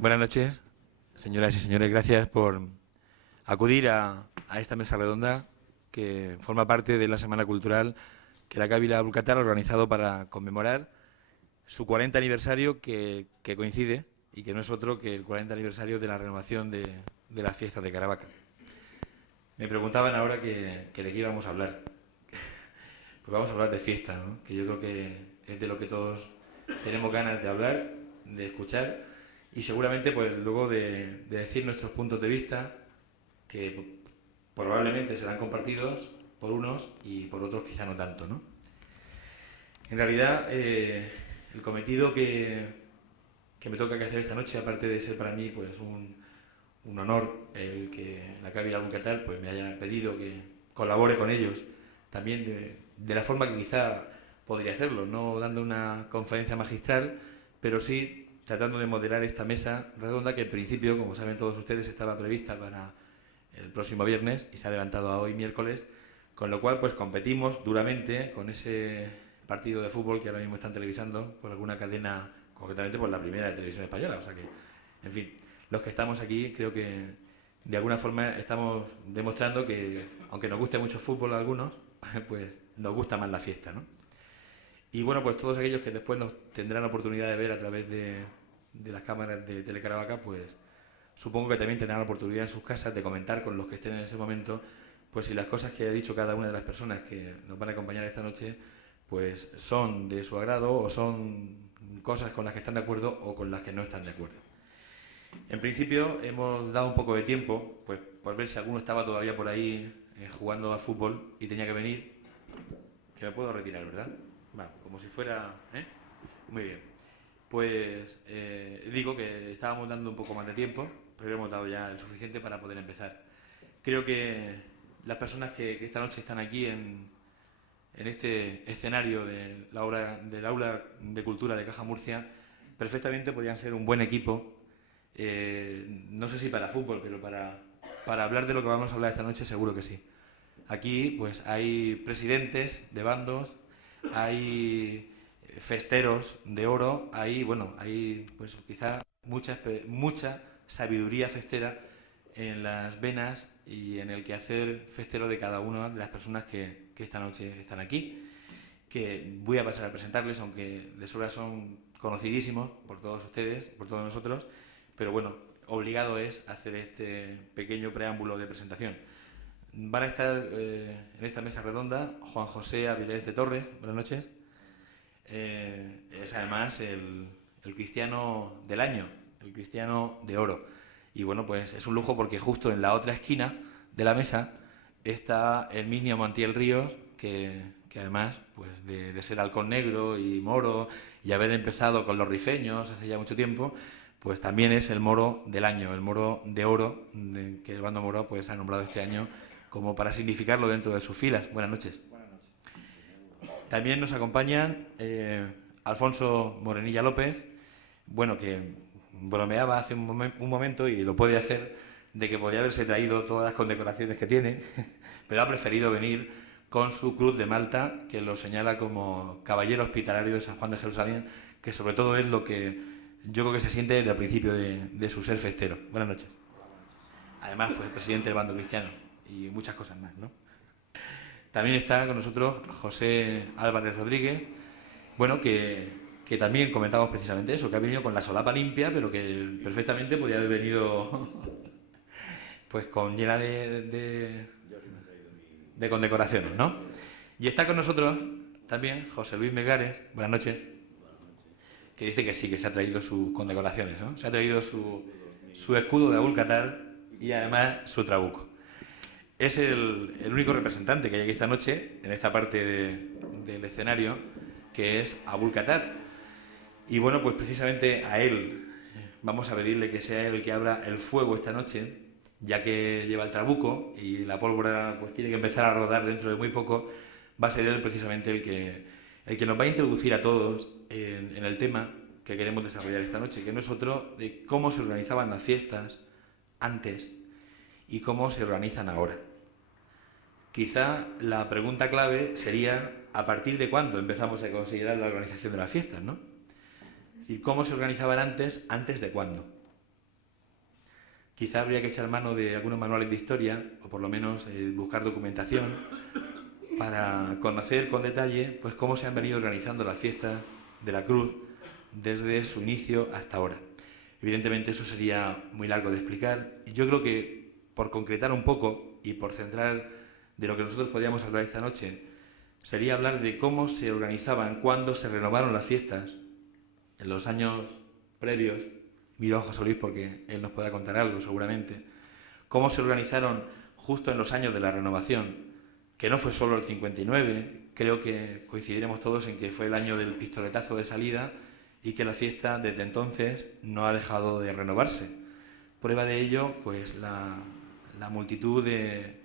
Buenas noches, señoras y señores. Gracias por acudir a esta mesa redonda que forma parte de la Semana Cultural que la Cávila Abul Qatar ha organizado para conmemorar su 40 aniversario que coincide y que no es otro que el 40 aniversario de la renovación de las fiestas de Caravaca. Me preguntaban ahora que de qué íbamos a hablar. Pues vamos a hablar de fiesta, ¿no? Que yo creo que es de lo que todos tenemos ganas de hablar, de escuchar y seguramente pues luego de decir nuestros puntos de vista que probablemente serán compartidos por unos y por otros quizá no tanto, ¿no? En realidad el cometido que me toca que hacer esta noche, aparte de ser para mí pues un honor el que la Cávila Abul Qatar pues me haya pedido que colabore con ellos también de la forma que quizá podría hacerlo, no dando una conferencia magistral, pero sí tratando de moderar esta mesa redonda que en principio, como saben todos ustedes, estaba prevista para el próximo viernes y se ha adelantado a hoy miércoles, con lo cual pues competimos duramente con ese partido de fútbol que ahora mismo están televisando por alguna cadena, concretamente por la primera de televisión española, o sea que, en fin, los que estamos aquí creo que de alguna forma estamos demostrando que, aunque nos guste mucho el fútbol a algunos, pues nos gusta más la fiesta, ¿no? Y bueno, pues todos aquellos que después nos tendrán oportunidad de ver a través de las cámaras de Telecaravaca, pues supongo que también tendrán la oportunidad en sus casas de comentar con los que estén en ese momento, pues si las cosas que ha dicho cada una de las personas que nos van a acompañar esta noche, pues son de su agrado o son cosas con las que están de acuerdo o con las que no están de acuerdo. En principio hemos dado un poco de tiempo, pues por ver si alguno estaba todavía por ahí jugando al fútbol y tenía que venir, que me puedo retirar, ¿verdad? Bueno, como si fuera... Muy bien. Pues digo que estábamos dando un poco más de tiempo, pero hemos dado ya el suficiente para poder empezar. Creo que las personas que esta noche están aquí en este escenario del Aula de Cultura de Caja Murcia, perfectamente podrían ser un buen equipo, no sé si para fútbol, pero para hablar de lo que vamos a hablar esta noche seguro que sí. Aquí pues hay presidentes de bandos, hay festeros de oro, hay pues quizá mucha sabiduría festera en las venas y en el quehacer festero de cada una de las personas que esta noche están aquí, que voy a pasar a presentarles, aunque de sobra son conocidísimos por todos ustedes, por todos nosotros, pero bueno, obligado es hacer este pequeño preámbulo de presentación. Van a estar en esta mesa redonda Juan José Avilés de Torres, buenas noches. Es además el cristiano del año, el cristiano de oro. Y bueno, pues es un lujo porque justo en la otra esquina de la mesa está Herminio Montiel Ríos, que además pues de ser halcón negro y moro y haber empezado con los rifeños hace ya mucho tiempo, pues también es el moro del año, el moro de oro, que el bando moro pues ha nombrado este año como para significarlo dentro de sus filas. Buenas noches. Buenas noches. También nos acompañan Alfonso Morenilla López, bueno, que bromeaba hace un momento y lo puede hacer, de que podía haberse traído todas las condecoraciones que tiene, pero ha preferido venir con su cruz de Malta, que lo señala como caballero hospitalario de San Juan de Jerusalén, que sobre todo es lo que yo creo que se siente desde el principio de su ser festero. Buenas noches. Además fue presidente del bando cristiano y muchas cosas más, ¿no? También está con nosotros José Álvarez Rodríguez, bueno, que también comentamos precisamente eso, que ha venido con la solapa limpia, pero que perfectamente podía haber venido pues con llena de condecoraciones, ¿no? Y está con nosotros también José Luis Melgares, buenas noches, que dice que sí, que se ha traído sus condecoraciones, ¿no? Se ha traído su escudo de Abul Qatar y además su trabuco. Es el único representante que hay aquí esta noche, en esta parte del escenario, que es Abul Qatar. Y bueno, pues precisamente a él vamos a pedirle que sea él el que abra el fuego esta noche, ya que lleva el trabuco y la pólvora pues tiene que empezar a rodar dentro de muy poco. Va a ser él precisamente el que nos va a introducir a todos en el tema que queremos desarrollar esta noche, que no es otro de cómo se organizaban las fiestas antes y cómo se organizan ahora. Quizá la pregunta clave sería ¿a partir de cuándo empezamos a considerar la organización de las fiestas, ¿no? Es decir, ¿cómo se organizaban antes de cuándo? Quizá habría que echar mano de algunos manuales de historia, o por lo menos buscar documentación, para conocer con detalle pues, cómo se han venido organizando las fiestas de la Cruz desde su inicio hasta ahora. Evidentemente eso sería muy largo de explicar, y yo creo que por concretar un poco y por centrar de lo que nosotros podíamos hablar esta noche, sería hablar de cómo se organizaban, cuándo se renovaron las fiestas en los años previos. Miro a José Luis porque él nos podrá contar algo seguramente. Cómo se organizaron justo en los años de la renovación, que no fue solo el 59, creo que coincidiremos todos en que fue el año del pistoletazo de salida y que la fiesta desde entonces no ha dejado de renovarse. Prueba de ello, pues la multitud de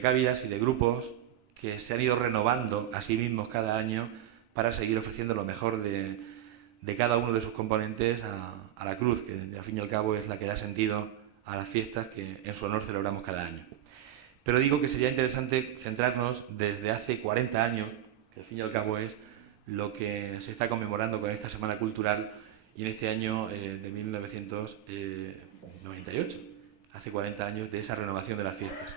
cávilas y de grupos que se han ido renovando a sí mismos cada año para seguir ofreciendo lo mejor de cada uno de sus componentes a la Cruz, que al fin y al cabo es la que da sentido a las fiestas que en su honor celebramos cada año. Pero digo que sería interesante centrarnos desde hace 40 años, que al fin y al cabo es lo que se está conmemorando con esta Semana Cultural y en este año de 1998, hace 40 años de esa renovación de las fiestas.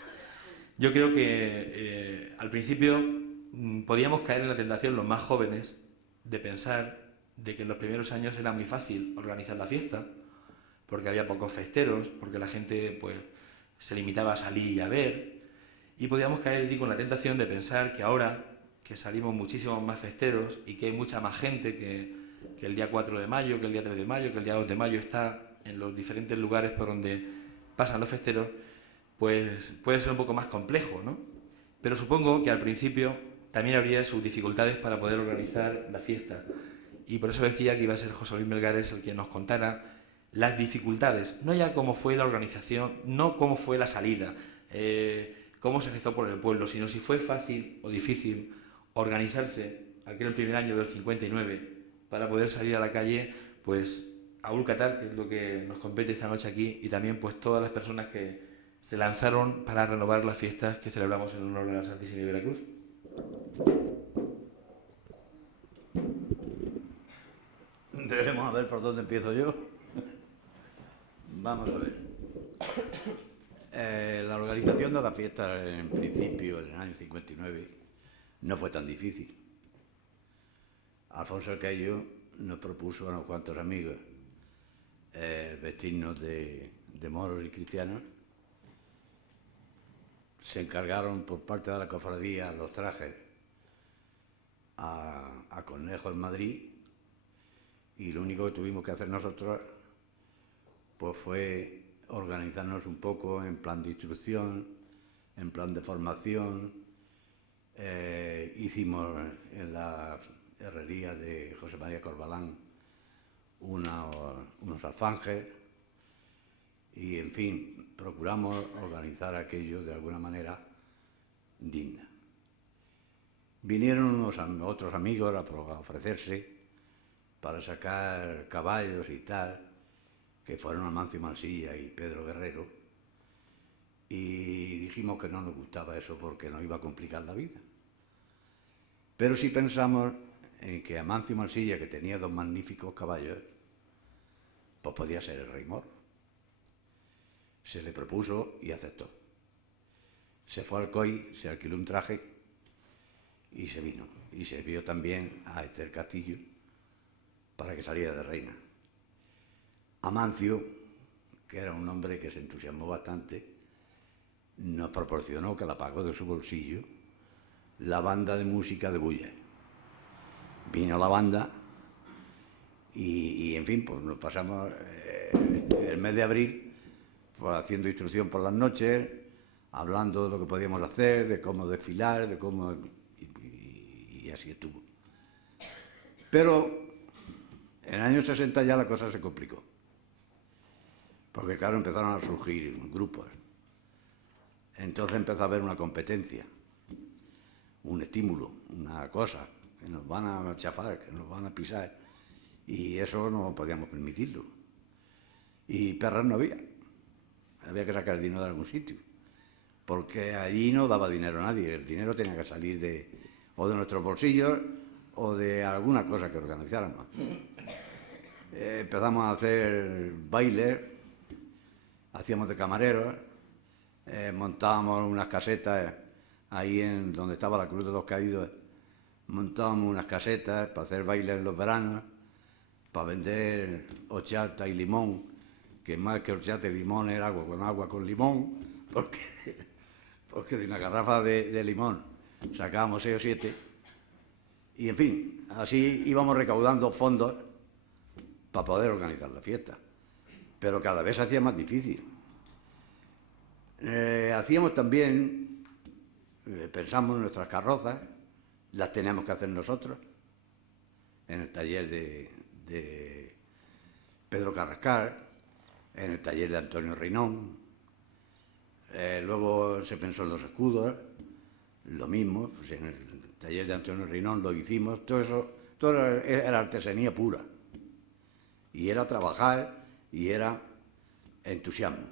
Yo creo que al principio podíamos caer en la tentación los más jóvenes de pensar de que en los primeros años era muy fácil organizar la fiesta, porque había pocos festeros, porque la gente pues, se limitaba a salir y a ver, y podíamos caer, digo, en la tentación de pensar que ahora que salimos muchísimos más festeros y que hay mucha más gente que el día 4 de mayo, que el día 3 de mayo, que el día 2 de mayo está en los diferentes lugares por donde pasan los festeros, pues puede ser un poco más complejo, ¿no? Pero supongo que al principio también habría sus dificultades para poder organizar la fiesta. Y por eso decía que iba a ser José Luis Melgares el que nos contara las dificultades, no ya cómo fue la organización, no cómo fue la salida, cómo se empezó por el pueblo, sino si fue fácil o difícil organizarse aquel primer año del 59 para poder salir a la calle, pues a Abulcatar, que es lo que nos compete esta noche aquí, y también pues todas las personas que se lanzaron para renovar las fiestas que celebramos en honor a la Santísima Veracruz. Veremos a ver por dónde empiezo yo. Vamos a ver. La organización de la fiesta en principio, en el año 59, no fue tan difícil. Alfonso Aquello nos propuso a unos cuantos amigos vestirnos de moros y cristianos. Se encargaron por parte de la cofradía los trajes a Cornejo en Madrid, y lo único que tuvimos que hacer nosotros pues fue organizarnos un poco en plan de instrucción, en plan de formación. Hicimos en la herrería de José María Corbalán unos alfanjes y, en fin, procuramos organizar aquello de alguna manera digna. Vinieron otros amigos a ofrecerse para sacar caballos y tal, que fueron Amancio Mansilla y Pedro Guerrero, y dijimos que no nos gustaba eso porque nos iba a complicar la vida. Pero sí pensamos en que Amancio Mansilla, que tenía dos magníficos caballos, pues podía ser el rey moro. Se le propuso y aceptó. Se fue al COI, se alquiló un traje y se vino. Y se vio también a Esther Castillo para que saliera de reina. Amancio, que era un hombre que se entusiasmó bastante, nos proporcionó, que la pagó de su bolsillo, la banda de música de Bulla. Vino la banda y en fin, pues nos pasamos el mes de abril pues, haciendo instrucción por las noches, hablando de lo que podíamos hacer, de cómo desfilar, de cómo... y así estuvo. Pero en el año 60 ya la cosa se complicó, porque claro, empezaron a surgir grupos. Entonces empezó a haber una competencia, un estímulo, una cosa, que nos van a chafar, que nos van a pisar, y eso no podíamos permitirlo. Y perras no había que sacar el dinero de algún sitio, porque allí no daba dinero a nadie, el dinero tenía que salir o de nuestros bolsillos o de alguna cosa que organizáramos. Empezamos a hacer bailes hacíamos de camareros, montábamos unas casetas ahí en donde estaba la Cruz de los Caídos, montábamos unas casetas para hacer bailes en los veranos, para vender horchata y limón, que más que horchata y limón era agua con limón, porque de una garrafa de limón sacábamos 6 o 7, y en fin, así íbamos recaudando fondos para poder organizar la fiesta, pero cada vez se hacía más difícil. Hacíamos también, pensamos en nuestras carrozas, las teníamos que hacer nosotros, en el taller de Pedro Carrascal, en el taller de Antonio Reinón. Luego se pensó en los escudos, lo mismo, pues en el taller de Antonio Reinón lo hicimos, todo era artesanía pura, y era trabajar y era entusiasmo.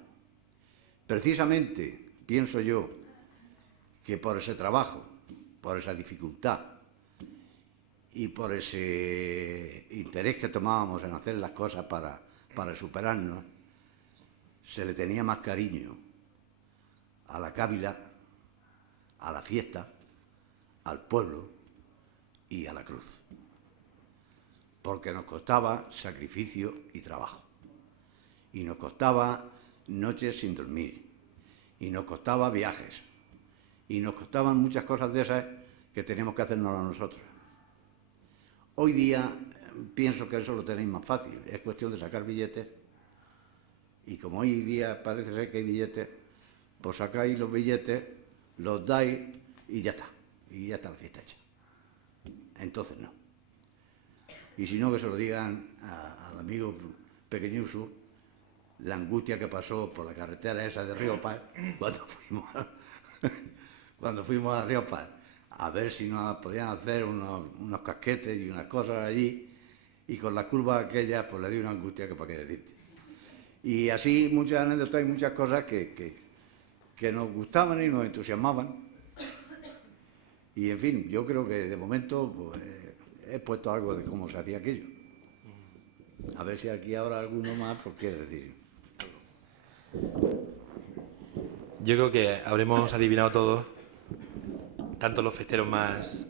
Precisamente pienso yo que por ese trabajo, por esa dificultad y por ese interés que tomábamos en hacer las cosas para superarnos, se le tenía más cariño a la Cávila, a la fiesta, al pueblo y a la cruz, porque nos costaba sacrificio y trabajo, y nos costaba noches sin dormir, y nos costaba viajes, y nos costaban muchas cosas de esas que teníamos que hacernos a nosotros. Hoy día pienso que eso lo tenéis más fácil, es cuestión de sacar billetes, y como hoy día parece ser que hay billetes, pues sacáis los billetes, los dais y ya está la fiesta hecha. Entonces no. Y si no, que se lo digan al amigo pequeñuso, la angustia que pasó por la carretera esa de Riopar cuando fuimos a Riopar a ver si nos podían hacer unos casquetes y unas cosas allí, y con las curvas aquellas pues le dio una angustia que para qué decirte. Y así muchas anécdotas y muchas cosas que nos gustaban y nos entusiasmaban. Y en fin, yo creo que de momento pues, he puesto algo de cómo se hacía aquello. A ver si aquí habrá alguno más, pues qué decir. Yo creo que habremos adivinado todo, tanto los festeros más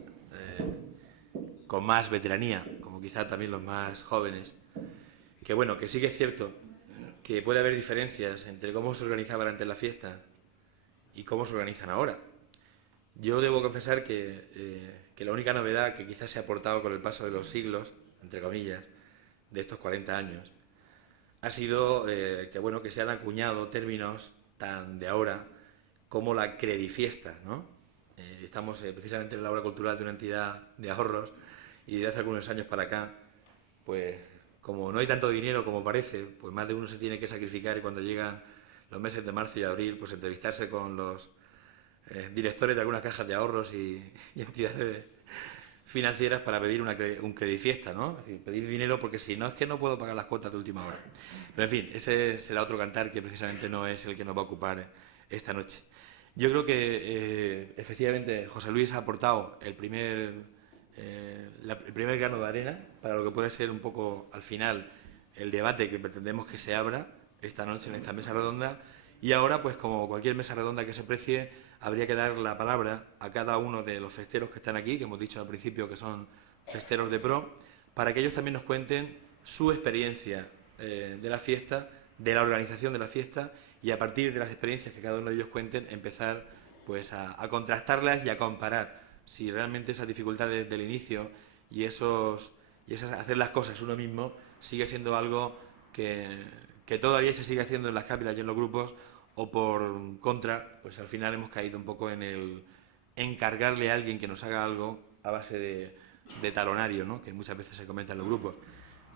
con más veteranía, como quizá también los más jóvenes, que bueno, que sí que es cierto que puede haber diferencias entre cómo se organizaban antes la fiesta y cómo se organizan ahora. Yo debo confesar que la única novedad que quizás se ha aportado con el paso de los siglos, entre comillas, de estos 40 años, ha sido que se han acuñado términos tan de ahora como la credifiesta, ¿no? Estamos precisamente en la obra cultural de una entidad de ahorros, y desde hace algunos años para acá, pues como no hay tanto dinero como parece, pues más de uno se tiene que sacrificar, y cuando llegan los meses de marzo y abril, pues entrevistarse con los directores de algunas cajas de ahorros y entidades financieras para pedir un credifiesta, ¿no? Es decir, pedir dinero porque si no es que no puedo pagar las cuotas de última hora. Pero en fin, ese será otro cantar que precisamente no es el que nos va a ocupar esta noche. Yo creo que efectivamente José Luis ha aportado el primer grano de arena para lo que puede ser un poco al final el debate que pretendemos que se abra esta noche en esta mesa redonda. Y ahora, pues como cualquier mesa redonda que se precie, habría que dar la palabra a cada uno de los festeros que están aquí, que hemos dicho al principio que son festeros de pro, para que ellos también nos cuenten su experiencia de la fiesta, de la organización de la fiesta, y a partir de las experiencias que cada uno de ellos cuenten, empezar pues a contrastarlas y a comparar si realmente esas dificultades del inicio y esas hacer las cosas uno mismo sigue siendo algo que todavía se sigue haciendo en las cápitas y en los grupos, o por contra, pues al final hemos caído un poco en el encargarle a alguien que nos haga algo a base de talonario, ¿no? Que muchas veces se comenta en los grupos.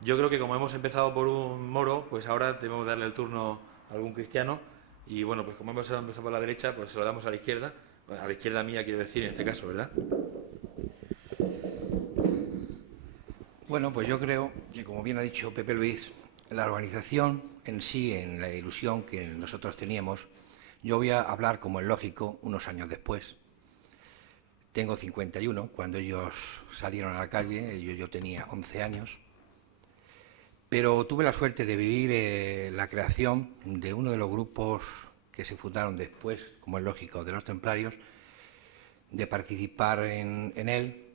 Yo creo que como hemos empezado por un moro, pues ahora debemos darle el turno a algún cristiano, y bueno, pues como hemos empezado por la derecha, pues se lo damos a la izquierda mía quiero decir en este caso, ¿verdad? Bueno, pues yo creo que, como bien ha dicho Pepe Luis, la organización en sí, en la ilusión que nosotros teníamos, yo voy a hablar, como es lógico, unos años después. Tengo 51, cuando ellos salieron a la calle, yo tenía 11 años, Pero tuve la suerte de vivir la creación de uno de los grupos que se fundaron después, como es lógico, de los templarios, de participar en él.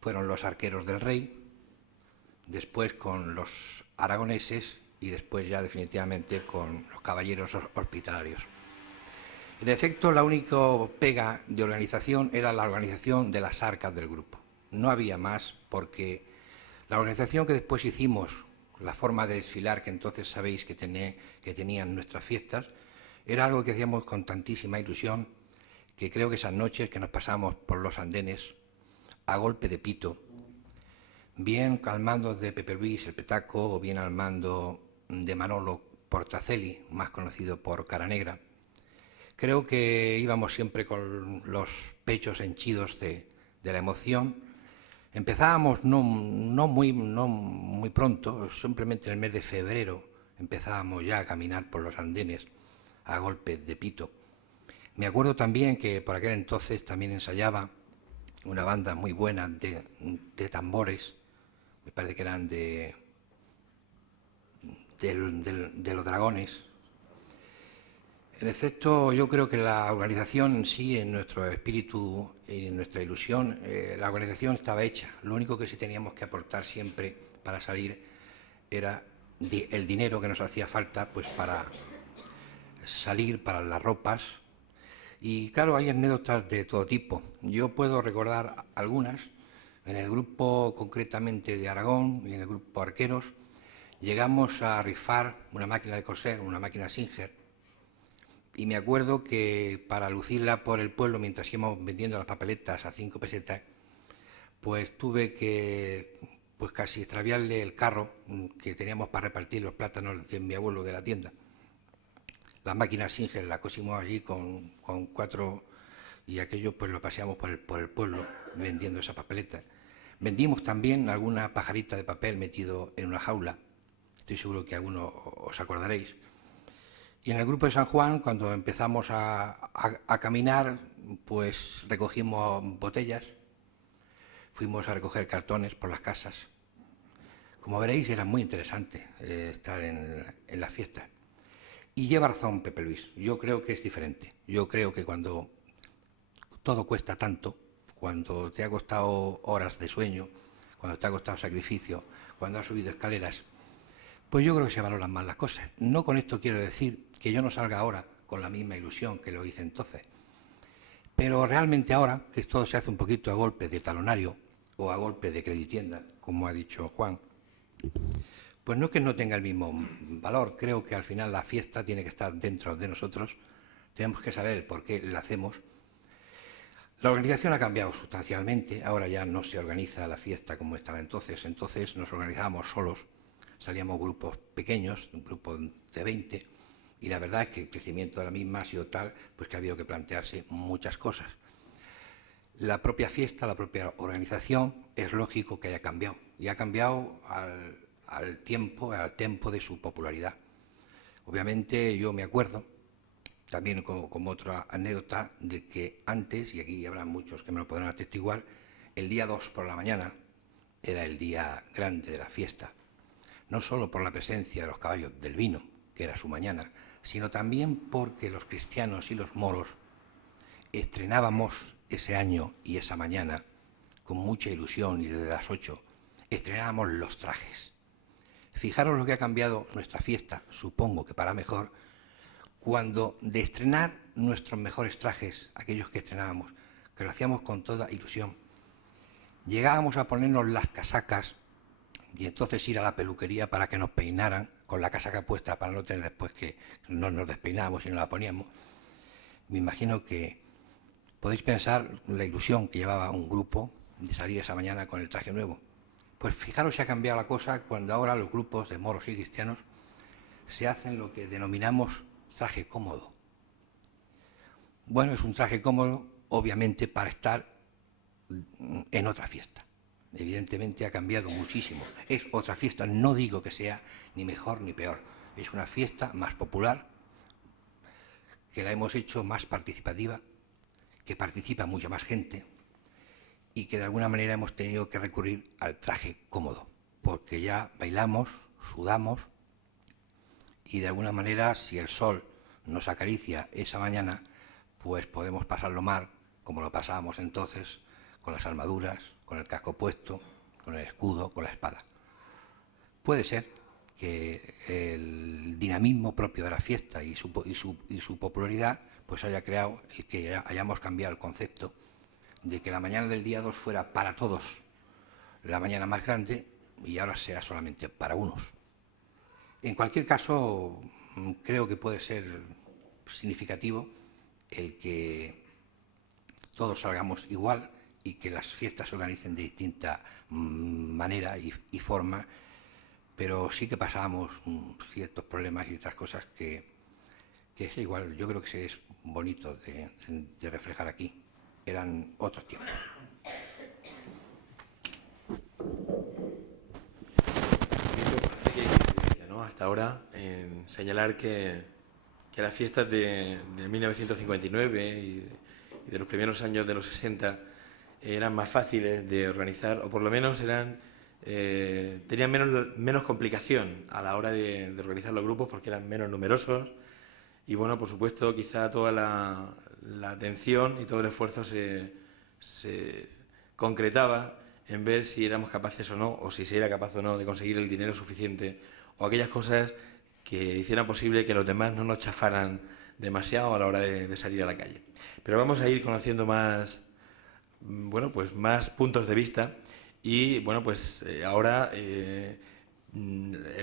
Fueron los arqueros del rey, después con los aragoneses y después ya definitivamente con los caballeros hospitalarios. En efecto, la única pega de organización era la organización de las arcas del grupo. No había más, porque la organización que después hicimos, la forma de desfilar que entonces sabéis que tenían nuestras fiestas, era algo que hacíamos con tantísima ilusión, que creo que esas noches que nos pasamos por los andenes a golpe de pito, bien al mando de Pepe Luis el Petaco o bien al mando de Manolo Portacelli, más conocido por Cara Negra, creo que íbamos siempre con los pechos henchidos de la emoción. Empezábamos no muy pronto, simplemente en el mes de febrero empezábamos ya a caminar por los andenes a golpe de pito. Me acuerdo también que por aquel entonces también ensayaba una banda muy buena de tambores, me parece que eran de los Dragones. En efecto, yo creo que la organización en sí, en nuestro espíritu y en nuestra ilusión, la organización estaba hecha. Lo único que sí teníamos que aportar siempre para salir era el dinero que nos hacía falta pues para salir, para las ropas. Y claro, hay anécdotas de todo tipo. Yo puedo recordar algunas. En el grupo concretamente de Aragón y en el grupo Arqueros llegamos a rifar una máquina de coser, una máquina Singer, y me acuerdo que para lucirla por el pueblo mientras íbamos vendiendo las papeletas a 5 pesetas, pues tuve que casi extraviarle el carro que teníamos para repartir los plátanos de mi abuelo de la tienda. La máquina Singer la cosimos allí con 4 y aquello pues lo paseamos por el pueblo vendiendo esa papeleta. Vendimos también alguna pajarita de papel metido en una jaula, estoy seguro que algunos os acordaréis. Y en el grupo de San Juan, cuando empezamos a caminar, pues recogimos botellas, fuimos a recoger cartones por las casas. Como veréis, era muy interesante estar en las fiestas. Y lleva razón Pepe Luis, yo creo que es diferente. Yo creo que cuando todo cuesta tanto, cuando te ha costado horas de sueño, cuando te ha costado sacrificio, cuando has subido escaleras, pues yo creo que se valoran más las cosas. No con esto quiero decir que yo no salga ahora con la misma ilusión que lo hice entonces. Pero realmente ahora, que todo se hace un poquito a golpe de talonario o a golpe de creditienda, como ha dicho Juan, pues no es que no tenga el mismo valor. Creo que al final la fiesta tiene que estar dentro de nosotros. Tenemos que saber por qué la hacemos. La organización ha cambiado sustancialmente. Ahora ya no se organiza la fiesta como estaba entonces. Entonces nos organizábamos solos. Salíamos grupos pequeños, un grupo de 20, y la verdad es que el crecimiento de la misma ha sido tal pues que ha habido que plantearse muchas cosas. La propia fiesta, la propia organización, es lógico que haya cambiado, y ha cambiado al tempo de su popularidad. Obviamente yo me acuerdo, también como otra anécdota, de que antes, y aquí habrá muchos que me lo podrán atestiguar, el día 2 por la mañana era el día grande de la fiesta. No solo por la presencia de los caballos del vino, que era su mañana, sino también porque los cristianos y los moros estrenábamos ese año y esa mañana, con mucha ilusión, y desde las 8, estrenábamos los trajes. Fijaros lo que ha cambiado nuestra fiesta, supongo que para mejor, cuando de estrenar nuestros mejores trajes, aquellos que estrenábamos, que lo hacíamos con toda ilusión, llegábamos a ponernos las casacas y entonces ir a la peluquería para que nos peinaran con la casaca puesta para no tener después que no nos despeinábamos y no la poníamos. Me imagino que podéis pensar la ilusión que llevaba un grupo de salir esa mañana con el traje nuevo. Pues fijaros si ha cambiado la cosa cuando ahora los grupos de moros y cristianos se hacen lo que denominamos traje cómodo. Bueno, es un traje cómodo, obviamente, para estar en otra fiesta. Evidentemente ha cambiado muchísimo. Es otra fiesta, no digo que sea ni mejor ni peor. Es una fiesta más popular, que la hemos hecho más participativa, que participa mucha más gente y que de alguna manera hemos tenido que recurrir al traje cómodo, porque ya bailamos sudamos y de alguna manera, si el sol nos acaricia esa mañana, pues podemos pasarlo mal, como lo pasábamos entonces, con las armaduras, con el casco puesto, con el escudo, con la espada. Puede ser que el dinamismo propio de la fiesta y su popularidad pues haya creado el que hayamos cambiado el concepto de que la mañana del día 2 fuera para todos la mañana más grande y ahora sea solamente para unos. En cualquier caso, creo que puede ser significativo el que todos salgamos igual y que las fiestas se organicen de distinta manera y forma, pero sí que pasábamos ciertos problemas y otras cosas que es igual, yo creo que es bonito de reflejar aquí. Eran otros tiempos. ¿No? Hasta ahora, señalar que las fiestas de 1959 y de los primeros años de los 60 eran más fáciles de organizar, o por lo menos tenían menos complicación a la hora de organizar los grupos porque eran menos numerosos y, bueno, por supuesto, quizá toda la atención y todo el esfuerzo se concretaba en ver si éramos capaces o no, o si se era capaz o no de conseguir el dinero suficiente o aquellas cosas que hicieran posible que los demás no nos chafaran demasiado a la hora de salir a la calle. Pero vamos a ir conociendo más, bueno, pues más puntos de vista y, bueno, pues ahora el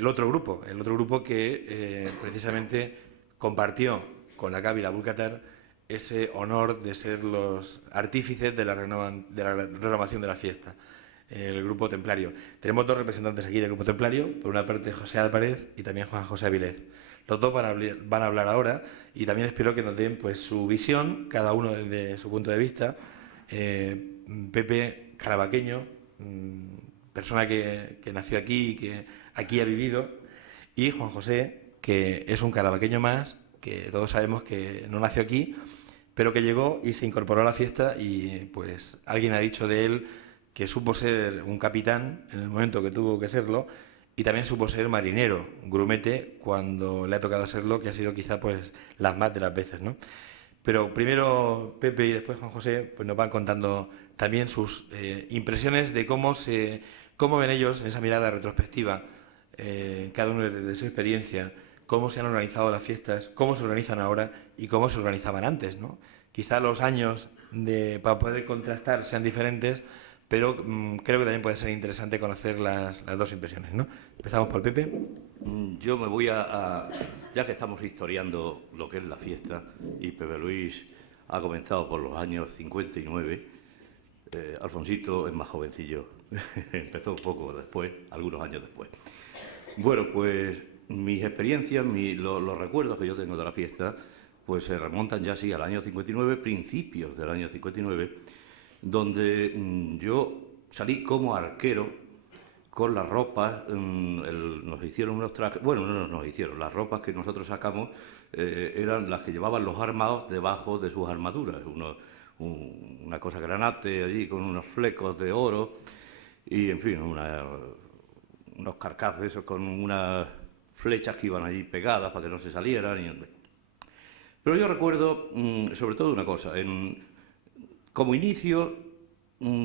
otro grupo que precisamente compartió con la Cábila Abulcatar ese honor de ser los artífices de la renovación de la fiesta, el Grupo Templario. Tenemos dos representantes aquí del Grupo Templario, por una parte José Álvarez y también Juan José Avilés. Los dos van a hablar ahora y también espero que nos den pues su visión, cada uno desde su punto de vista. Pepe, carabaqueño, persona que nació aquí y que aquí ha vivido, y Juan José, que es un carabaqueño más, que todos sabemos que no nació aquí, pero que llegó y se incorporó a la fiesta y pues alguien ha dicho de él que supo ser un capitán en el momento que tuvo que serlo y también supo ser marinero, grumete, cuando le ha tocado serlo, que ha sido quizá pues las más de las veces, ¿no? Pero primero Pepe y después Juan José pues nos van contando también sus impresiones de cómo ven ellos en esa mirada retrospectiva, cada uno desde su experiencia, cómo se han organizado las fiestas, cómo se organizan ahora y cómo se organizaban antes, ¿no? Quizá los años para poder contrastar sean diferentes, pero creo que también puede ser interesante conocer las dos impresiones, ¿no? Empezamos por Pepe. Yo me voy ya que estamos historiando lo que es la fiesta, y Pepe Luis ha comenzado por los años 59, Alfonsito es más jovencillo, empezó un poco después, algunos años después. Bueno, pues mis experiencias, los recuerdos que yo tengo de la fiesta, pues se remontan ya sí al año 59, principios del año 59, donde yo salí como arquero con las ropas, nos hicieron unos trajes, bueno, no nos hicieron, las ropas que nosotros sacamos eran las que llevaban los armados debajo de sus armaduras, una cosa granate allí con unos flecos de oro y, en fin, unos carcazes de esos con unas flechas que iban allí pegadas para que no se salieran. Pero yo recuerdo, sobre todo una cosa, como inicio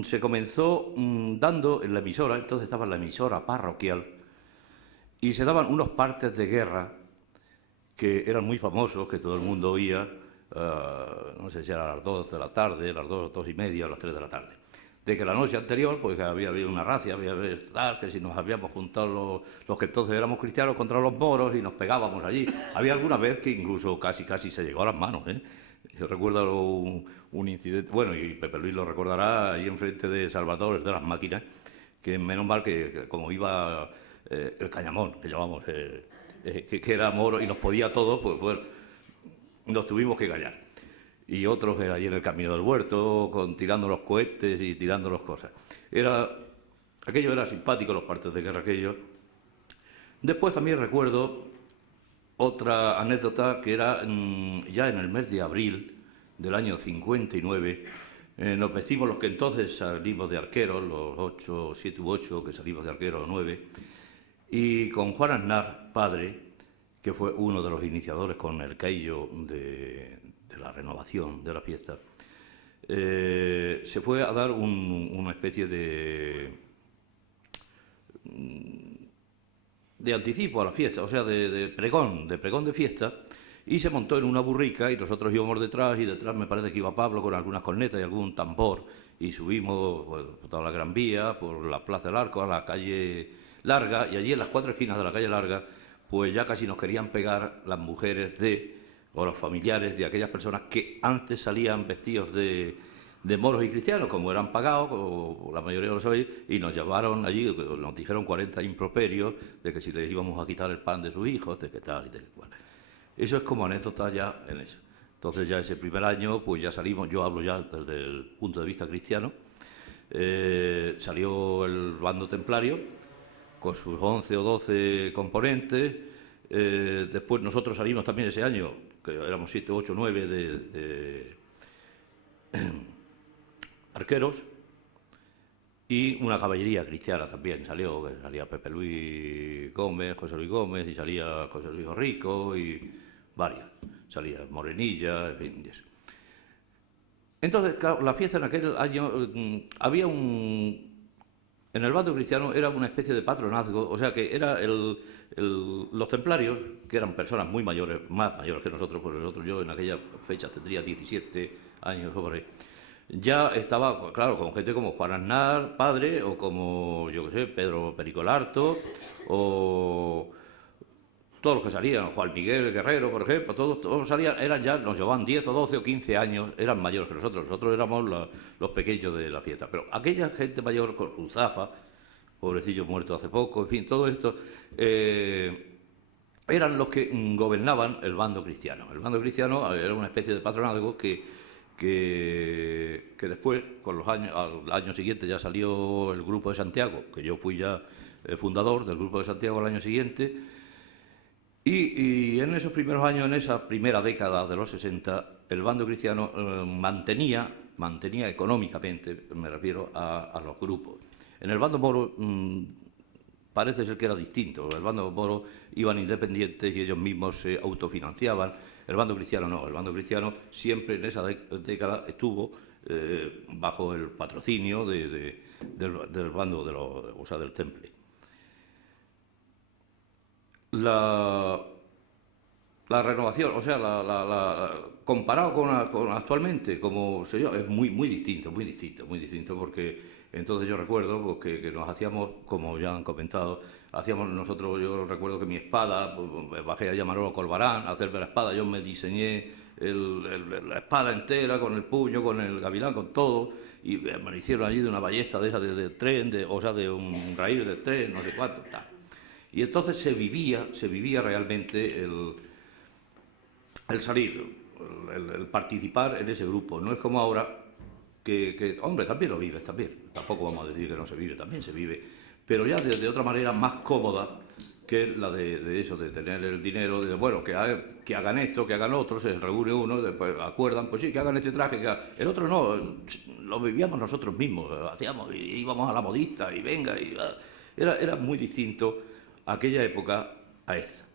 se comenzó dando en la emisora, entonces estaba en la emisora parroquial, y se daban unos partes de guerra que eran muy famosos, que todo el mundo oía, no sé si era a las 2 de la tarde, las 2:30, a las 3 de la tarde. De que la noche anterior, pues había habido una racia, que si nos habíamos juntado los que entonces éramos cristianos contra los moros y nos pegábamos allí. Había alguna vez que incluso casi se llegó a las manos, ¿eh? Yo recuerdo un incidente, bueno, y Pepe Luis lo recordará, ahí enfrente de Salvador, de las Máquinas, que menos mal que como iba el Cañamón, que llamamos, que era moro y nos podía todo, pues bueno, nos tuvimos que callar. Y otros allí en el camino del huerto, tirando los cohetes y tirando las cosas. Aquello era simpático, los partes de guerra aquello. Después también recuerdo otra anécdota que era ya en el mes de abril del año 59. Nos vestimos los que entonces salimos de arqueros, los 7 u 8 que salimos de arqueros, 9, Y con Juan Aznar, padre, que fue uno de los iniciadores con el Caillo de la renovación de la fiesta, se fue a dar una especie de anticipo a la fiesta, o sea, de pregón de fiesta, y se montó en una burrica y nosotros íbamos detrás, y detrás me parece que iba Pablo con algunas cornetas y algún tambor, y subimos por toda la Gran Vía, por la Plaza del Arco, a la calle Larga, y allí en las 4 esquinas de la calle Larga, pues ya casi nos querían pegar las mujeres o los familiares de aquellas personas que antes salían vestidos de moros y cristianos, como eran pagados, o la mayoría lo sabéis, y nos llevaron allí, nos dijeron 40 improperios de que si les íbamos a quitar el pan de sus hijos, de qué tal y de qué cual. Eso es como anécdota ya en eso. Entonces ya ese primer año, pues ya salimos, yo hablo ya desde el punto de vista cristiano, salió el bando templario con sus 11 o 12 componentes, después nosotros salimos también ese año, que éramos 7, 8, 9 de arqueros, y una caballería cristiana también salió, que salía Pepe Luis Gómez, José Luis Gómez, y salía José Luis Rico, y varios, salía Morenilla, en fin, y eso. Entonces, claro, la fiesta en aquel año había en el bando cristiano era una especie de patronazgo, o sea que era los templarios, que eran personas muy mayores, más mayores que nosotros, porque nosotros yo en aquella fecha tendría 17 años o por ahí. Ya estaba, claro, con gente como Juan Aznar, padre, o como, yo qué sé, Pedro Pericolarto, o todos los que salían, Juan Miguel Guerrero, por ejemplo, todos salían, nos llevaban 10 o 12 o 15 años, eran mayores que nosotros éramos los pequeños de la fiesta. Pero aquella gente mayor, con Ruzafa, pobrecillo muerto hace poco, en fin, todo esto, eran los que gobernaban el bando cristiano. El bando cristiano era una especie de patronazgo que después, con los años, al año siguiente ya salió el Grupo de Santiago, que yo fui ya fundador del Grupo de Santiago al año siguiente, y en esos primeros años, en esa primera década de los 60, el bando cristiano mantenía económicamente, me refiero a los grupos. En el bando moro parece ser que era distinto. El bando moro iban independientes y ellos mismos se autofinanciaban. El bando cristiano no. El bando cristiano siempre en esa década estuvo bajo el patrocinio del bando del temple. La renovación, o sea, comparado con actualmente, como sé yo, es muy distinto, porque entonces yo recuerdo pues, que nos hacíamos, como ya han comentado, yo recuerdo que mi espada, pues, bajé allá a Manolo Corbarán a hacerme la espada, yo me diseñé la espada entera, con el puño, con el gavilán, con todo, y me hicieron allí de una ballesta de esa de tren, de un raíl de tren, no sé cuánto, tal. Y entonces se vivía realmente el salir, el participar en ese grupo. No es como ahora que hombre, también lo vives, también. Tampoco vamos a decir que no se vive, también se vive. Pero ya de otra manera más cómoda que la de eso, de tener el dinero, de bueno, que hagan esto, que hagan otro, se reúne uno, después acuerdan, pues sí, que hagan este traje, el otro no, lo vivíamos nosotros mismos, hacíamos, y íbamos a la modista, y venga, era muy distinto aquella época a esta.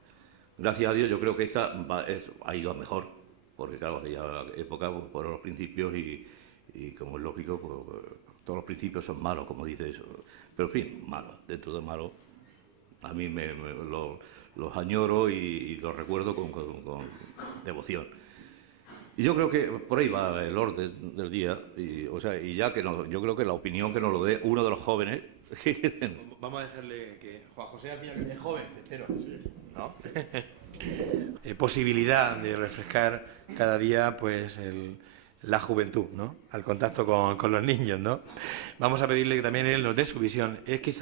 Gracias a Dios yo creo que esta ha ido a mejor, porque claro, aquella época pues, fueron los principios y como es lógico, pues, todos los principios son malos, como dice eso. Pero en fin, malos, dentro de malos, a mí los añoro y los recuerdo con devoción. Y yo creo que por ahí va el orden del día, y ya que yo creo que la opinión que nos lo dé uno de los jóvenes. Vamos a dejarle que Juan José al final es joven, festero, ¿no? Posibilidad de refrescar cada día pues la juventud, ¿no? Al contacto con los niños, ¿no? Vamos a pedirle que también él nos dé su visión. Es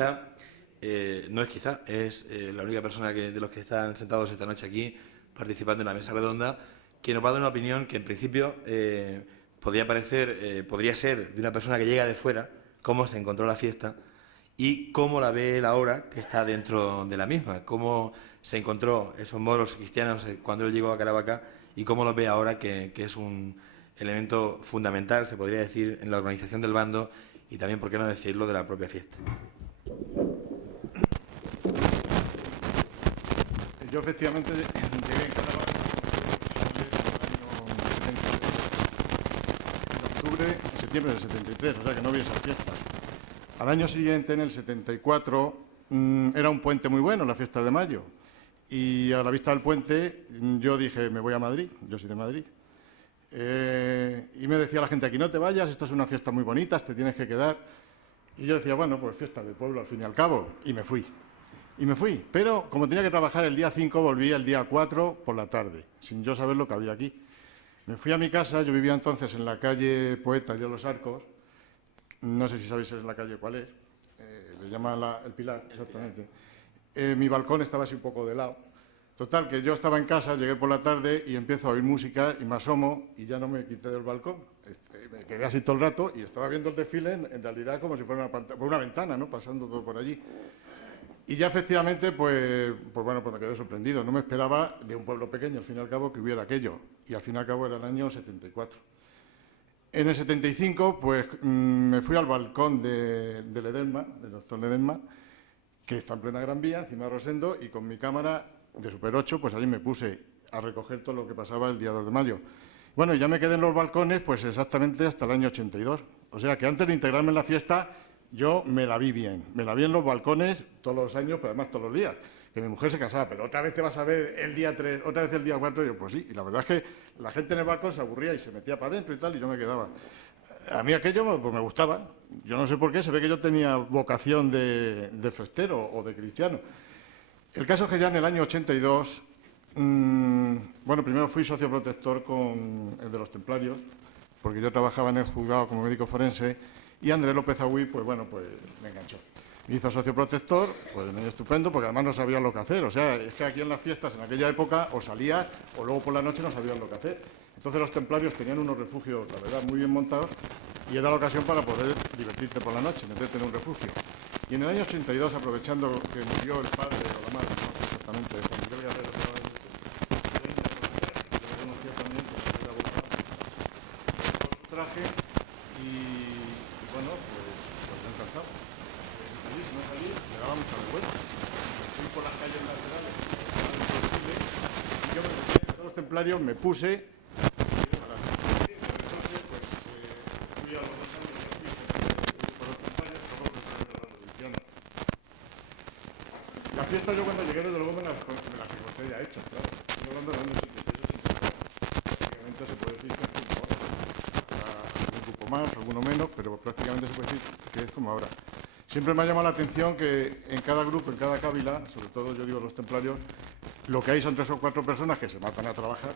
la única persona de los que están sentados esta noche aquí participando en la mesa redonda que nos va a dar una opinión que en principio podría ser de una persona que llega de fuera, cómo se encontró la fiesta y cómo la ve él ahora que está dentro de la misma, cómo se encontró esos moros cristianos cuando él llegó a Caravaca y cómo lo ve ahora que es un elemento fundamental, se podría decir, en la organización del bando y también, por qué no decirlo, de la propia fiesta. yo efectivamente llegué en Carnaval en septiembre del 73, o sea que no vi esas fiestas. Al año siguiente, en el 74, era un puente muy bueno, la fiesta de mayo. Y a la vista del puente, yo dije, me voy a Madrid, yo soy de Madrid. Y me decía la gente, aquí no te vayas, esto es una fiesta muy bonita, te tienes que quedar. Y yo decía, bueno, pues fiesta del pueblo al fin y al cabo. Y me fui. Pero como tenía que trabajar el día 5, volví el día 4 por la tarde, sin yo saber lo que había aquí. Me fui a mi casa, yo vivía entonces en la calle Poeta y de los Arcos, no sé si sabéis en la calle cuál es, le llaman el Pilar, exactamente. Mi balcón estaba así un poco de lado. Total, que yo estaba en casa, llegué por la tarde y empiezo a oír música y me asomo y ya no me quité del balcón. Me quedé así todo el rato y estaba viendo el desfile en realidad como si fuera por una ventana, ¿no? Pasando todo por allí. Y ya efectivamente, pues me quedé sorprendido. No me esperaba de un pueblo pequeño, al fin y al cabo, que hubiera aquello. Y al fin y al cabo era el año 74. En el 75, pues me fui al balcón del Ledesma, del doctor Ledesma, que está en plena Gran Vía, encima de Rosendo, y con mi cámara de Super 8, pues allí me puse a recoger todo lo que pasaba el día 2 de mayo. Bueno, y ya me quedé en los balcones, pues exactamente hasta el año 82. O sea que antes de integrarme en la fiesta, yo me la vi bien. Me la vi en los balcones todos los años, pero además todos los días. Que mi mujer se casaba, pero otra vez te vas a ver el día 3, otra vez el día 4, y yo, pues sí. Y la verdad es que la gente en el balcón se aburría y se metía para adentro y tal, y yo me quedaba. A mí aquello pues me gustaba. Yo no sé por qué, se ve que yo tenía vocación de festero o de cristiano. El caso es que ya en el año 82, primero fui socio protector con el de los Templarios, porque yo trabajaba en el juzgado como médico forense, y Andrés López Agüí, pues me enganchó. Me hizo socio protector, pues un año estupendo, porque además no sabía lo que hacer. O sea, es que aquí en las fiestas, en aquella época, o salías, o luego por la noche no sabían lo que hacer. Entonces los templarios tenían unos refugios, la verdad, muy bien montados, y era la ocasión para poder divertirte por la noche, meterte en un refugio. Y en el año 82, aprovechando que murió el padre o la madre, no sé exactamente, de Juan Miguel Guerrero, yo lo conocía también, porque era abogado, con su traje, y bueno, pues me encantaba. Si no salí, me daba mucha vergüenza. Fui por las calles laterales, y yo me metí entre todos los templarios, me puse, fui a los 2 años por los templarios, la fiesta yo cuando llegué desde luego me las encontré ya hechas, claro. Estoy hablando del año 78, prácticamente se puede decir que es como ahora. Algún grupo más, alguno menos, pero prácticamente se puede decir que es como ahora. Siempre me ha llamado la atención que en cada grupo, en cada cábila, sobre todo yo digo los templarios, lo que hay son 3 o 4 personas que se matan a trabajar,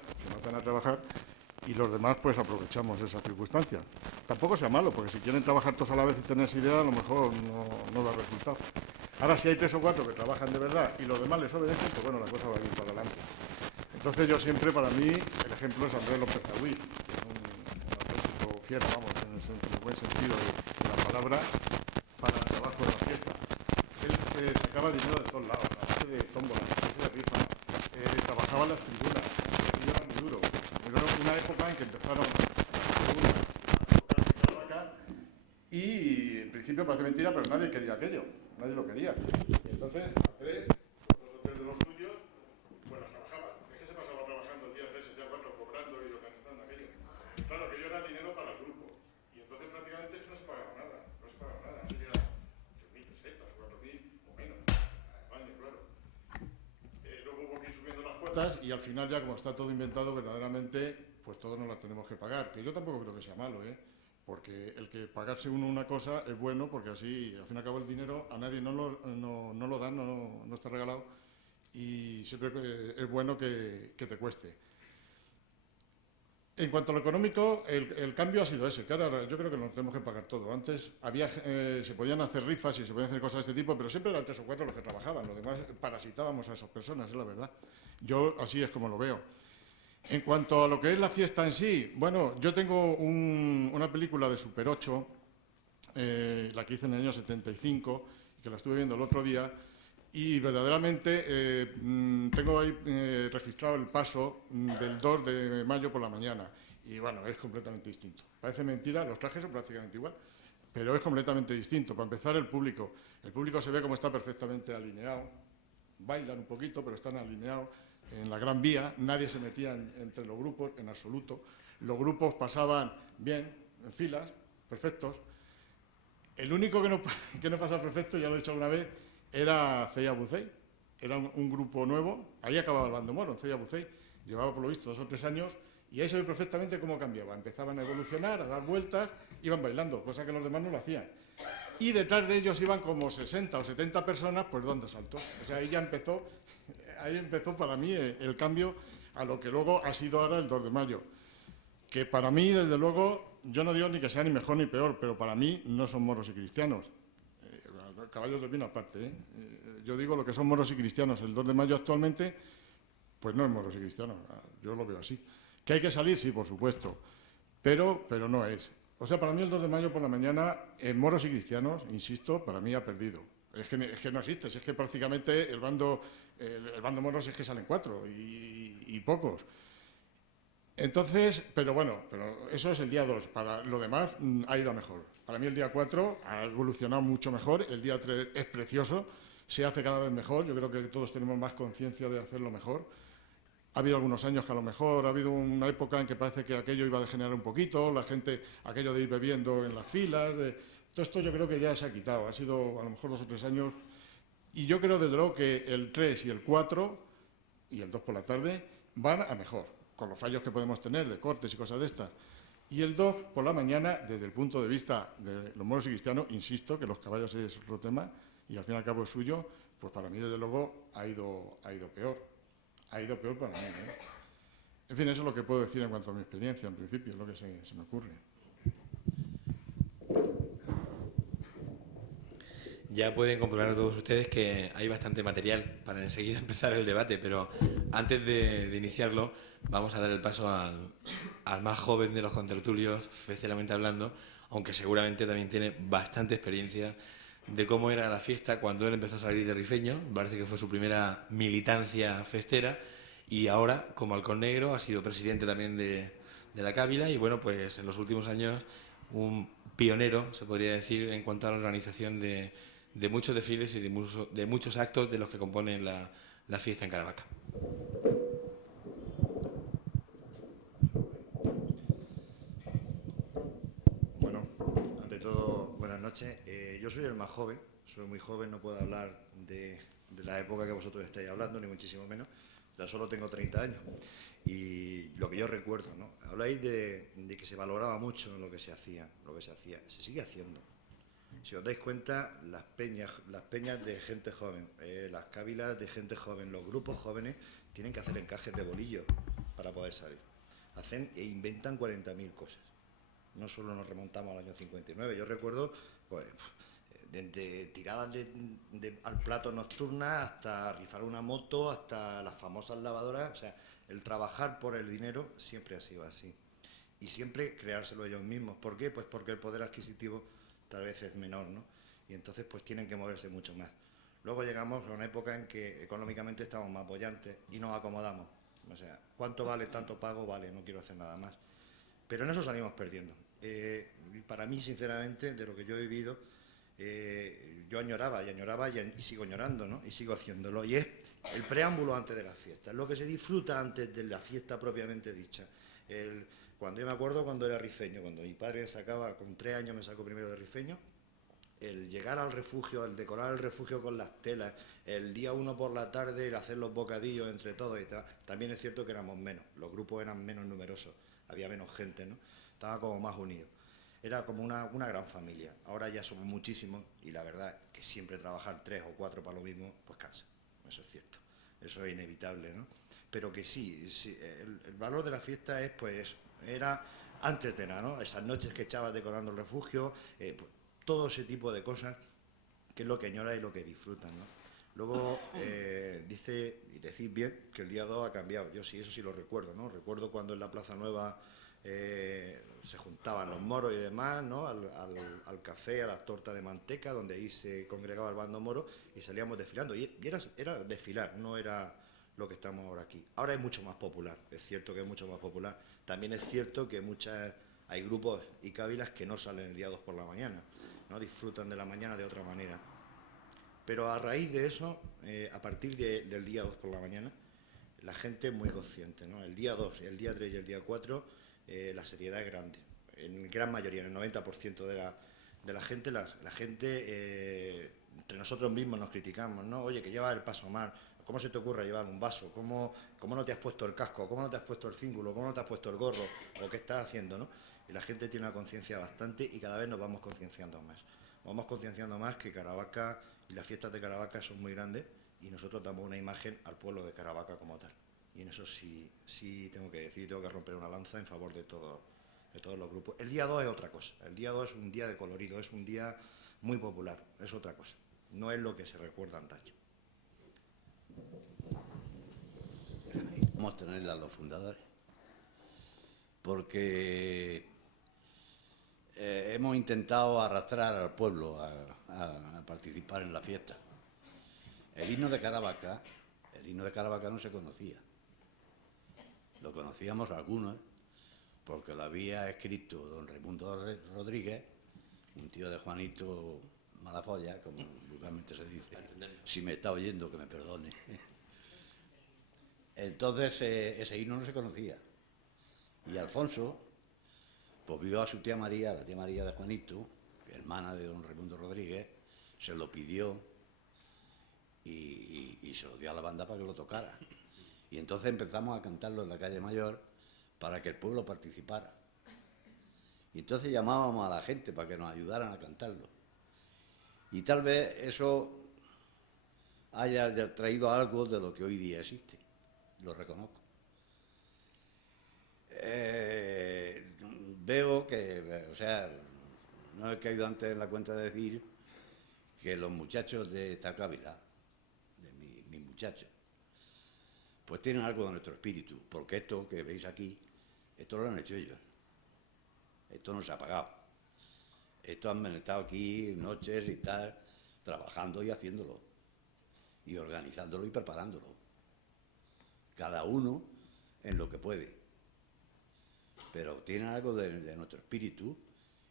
y los demás pues aprovechamos esa circunstancia. Tampoco sea malo, porque si quieren trabajar todos a la vez y tener esa idea, a lo mejor no da resultado. Ahora, si hay 3 o 4 que trabajan de verdad y los demás les obedecen, pues bueno, la cosa va a ir para adelante. Entonces yo siempre, para mí, el ejemplo es Andrés López Agüí, que es un auténtico fiero, vamos, en el buen sentido de la palabra, para el trabajo de la fiesta. Él sacaba dinero de todos lados, a base de tómbola, a base de rifa, trabajaba en las tribunas, y era muy duro. Pero era una época en que empezaron las tribunas a tocar acá, y en principio parece mentira, pero nadie quería aquello, nadie lo quería. Y entonces, Andrés, con 2 o 3 de los suyos, pues las trabajaba. Es que se pasaba trabajando el día 3, el día 4, cobrando y organizando aquello. Claro, aquello era dinero para el grupo. Y entonces prácticamente eso no se pagaba nada. Eso era 3.000 pesetas, 4.000 o menos al año, claro. Luego hubo que ir subiendo las cuotas y al final ya como está todo inventado verdaderamente, pues todos nos las tenemos que pagar. Que yo tampoco creo que sea malo, porque el que pagarse uno una cosa es bueno, porque así al fin y al cabo el dinero a nadie no lo dan, no está regalado, y siempre es bueno que te cueste. En cuanto a lo económico, el cambio ha sido ese, que ahora yo creo que nos tenemos que pagar todo. Antes se podían hacer rifas y se podían hacer cosas de este tipo, pero siempre eran 3 o 4 los que trabajaban, los demás parasitábamos a esas personas, es la verdad. Yo así es como lo veo. En cuanto a lo que es la fiesta en sí, bueno, yo tengo una película de Super 8, la que hice en el año 75, que la estuve viendo el otro día, y verdaderamente tengo ahí registrado el paso del 2 de mayo por la mañana, y bueno, es completamente distinto. Parece mentira, los trajes son prácticamente igual, pero es completamente distinto. Para empezar, el público se ve como está perfectamente alineado, bailan un poquito, pero están alineados en la Gran Vía, nadie se metía entre los grupos en absoluto, los grupos pasaban bien, en filas, perfectos. El único que no pasaba perfecto, ya lo he dicho alguna vez, era Ceia Bucey. Era un grupo nuevo, ahí acababa el bando moro, en Ceia Bucey, llevaba por lo visto 2 o 3 años, y ahí se ve perfectamente cómo cambiaba. Empezaban a evolucionar, a dar vueltas, iban bailando, cosa que los demás no lo hacían. Y detrás de ellos iban como 60 o 70 personas, pues dando saltos. O sea, ahí empezó para mí el cambio a lo que luego ha sido ahora el 2 de mayo. Que para mí, desde luego, yo no digo ni que sea ni mejor ni peor, pero para mí no son moros y cristianos. Caballos de vino aparte, ¿eh? Yo digo lo que son moros y cristianos. El 2 de mayo actualmente, pues no es moros y cristianos, yo lo veo así. ¿Que hay que salir? Sí, por supuesto, pero no es. O sea, para mí el 2 de mayo por la mañana, en moros y cristianos, insisto, para mí ha perdido. Es que no existe, es que prácticamente el bando moros es que salen 4 y pocos. Entonces, pero eso es el día 2. Para lo demás ha ido a mejor. Para mí el día 4 ha evolucionado mucho mejor, el día 3 es precioso, se hace cada vez mejor, yo creo que todos tenemos más conciencia de hacerlo mejor. Ha habido algunos años que a lo mejor ha habido una época en que parece que aquello iba a degenerar un poquito, la gente, aquello de ir bebiendo en las filas, todo esto yo creo que ya se ha quitado, ha sido a lo mejor 2 o 3 años, y yo creo desde luego que el 3 y el 4 y el 2 por la tarde van a mejor, con los fallos que podemos tener de cortes y cosas de estas. Y el 2 por la mañana, desde el punto de vista de los moros y cristianos, insisto que los caballos es otro tema y al fin y al cabo es suyo, pues para mí desde luego ha ido peor. Ha ido peor para mí, ¿eh? En fin, eso es lo que puedo decir en cuanto a mi experiencia, en principio, es lo que se me ocurre. Ya pueden comprobar todos ustedes que hay bastante material para enseguida empezar el debate, pero antes de iniciarlo vamos a dar el paso al más joven de los contertulios, festivamente hablando, aunque seguramente también tiene bastante experiencia de cómo era la fiesta cuando él empezó a salir de Rifeño. Parece que fue su primera militancia festera y ahora, como halcón negro, ha sido presidente también de la Cávila y bueno, pues en los últimos años un pionero, se podría decir, en cuanto a la organización de muchos desfiles y de muchos actos de los que componen la fiesta en Caravaca. Bueno, ante todo, buenas noches. Yo soy el más joven, soy muy joven, no puedo hablar de la época que vosotros estáis hablando, ni muchísimo menos. Ya solo tengo 30 años. Y lo que yo recuerdo, ¿no? Habláis de que se valoraba mucho lo que se hacía, se sigue haciendo. Si os dais cuenta, las peñas de gente joven, las cávilas de gente joven, los grupos jóvenes tienen que hacer encajes de bolillos para poder salir. Hacen e inventan 40.000 cosas. No solo nos remontamos al año 59, yo recuerdo pues, desde tiradas al plato nocturnas hasta rifar una moto, hasta las famosas lavadoras. O sea, el trabajar por el dinero siempre ha sido así. Y siempre creárselo ellos mismos. ¿Por qué? Pues porque el poder adquisitivo tal vez es menor, ¿no? Y entonces pues tienen que moverse mucho más. Luego llegamos a una época en que económicamente estamos más bollantes y nos acomodamos. O sea, ¿cuánto vale tanto pago? Vale, no quiero hacer nada más. Pero en eso salimos perdiendo. Para mí, sinceramente, de lo que yo he vivido, yo añoraba y sigo añorando, ¿no? Y sigo haciéndolo. Y es el preámbulo antes de la fiesta, lo que se disfruta antes de la fiesta propiamente dicha. Cuando yo me acuerdo cuando era rifeño, cuando mi padre me sacaba, con 3 años me sacó primero de rifeño, el llegar al refugio, el decorar el refugio con las telas, el día 1 por la tarde, el hacer los bocadillos entre todos y tal. También es cierto que éramos menos, los grupos eran menos numerosos, había menos gente, ¿no? Estaba como más unidos. Era como una gran familia. Ahora ya somos muchísimos y la verdad que siempre trabajar 3 o 4 para lo mismo, pues cansa. Eso es cierto. Eso es inevitable, ¿no? Pero que sí el valor de la fiesta es pues eso. Era entretener, ¿no? Esas noches que echabas decorando el refugio, pues, todo ese tipo de cosas que es lo que añoras y lo que disfrutan, ¿no? Luego decís bien que el día 2 ha cambiado. Yo sí, eso sí lo recuerdo, ¿no? Recuerdo cuando en la Plaza Nueva se juntaban los moros y demás, ¿no? Al café, a las tortas de manteca, donde ahí se congregaba el bando moro y salíamos desfilando. Y era desfilar, no era lo que estamos ahora aquí. Ahora es mucho más popular, es cierto que es mucho más popular. También es cierto que hay grupos y cávilas que no salen el día 2 por la mañana, ¿no? Disfrutan de la mañana de otra manera. Pero a raíz de eso, a partir del día 2 por la mañana, la gente es muy consciente, ¿no? El día 2, el día 3 y el día 4, la seriedad es grande. En gran mayoría, en el 90% de la gente, la gente, entre nosotros mismos nos criticamos, ¿no? Oye, que llevas el paso mal, ¿cómo se te ocurre llevar un vaso? ¿Cómo no te has puesto el casco? ¿Cómo no te has puesto el cíngulo? ¿Cómo no te has puesto el gorro? ¿O qué estás haciendo, no? Y la gente tiene una conciencia bastante y cada vez nos vamos concienciando más. Vamos concienciando más que Caravaca y las fiestas de Caravaca son muy grandes y nosotros damos una imagen al pueblo de Caravaca como tal. Y en eso sí tengo que decir, tengo que romper una lanza en favor de todos los grupos. El día 2 es otra cosa. El día 2 es un día de colorido, es un día muy popular, es otra cosa. No es lo que se recuerda antaño. Vamos a tenerla a los fundadores, porque hemos intentado arrastrar al pueblo a participar en la fiesta. El himno de Caravaca no se conocía. Lo conocíamos algunos, porque lo había escrito don Raimundo Rodríguez, un tío de Juanito Malafolla, como vulgarmente se dice. Si me está oyendo, que me perdone. Entonces ese himno no se conocía. Y Alfonso pues vio a su tía María, la tía María de Juanito, hermana de don Raimundo Rodríguez, se lo pidió y se lo dio a la banda para que lo tocara. Y entonces empezamos a cantarlo en la calle Mayor para que el pueblo participara. Y entonces llamábamos a la gente para que nos ayudaran a cantarlo. Y tal vez eso haya traído algo de lo que hoy día existe. Lo reconozco. Veo que, o sea, no he caído antes en la cuenta de decir que los muchachos de esta cavidad, de mis muchachos, pues tienen algo de nuestro espíritu, porque esto que veis aquí, esto lo han hecho ellos. Esto no se ha pagado. Esto han estado aquí noches y tal, trabajando y haciéndolo, y organizándolo y preparándolo. Cada uno en lo que puede. Pero tienen algo de nuestro espíritu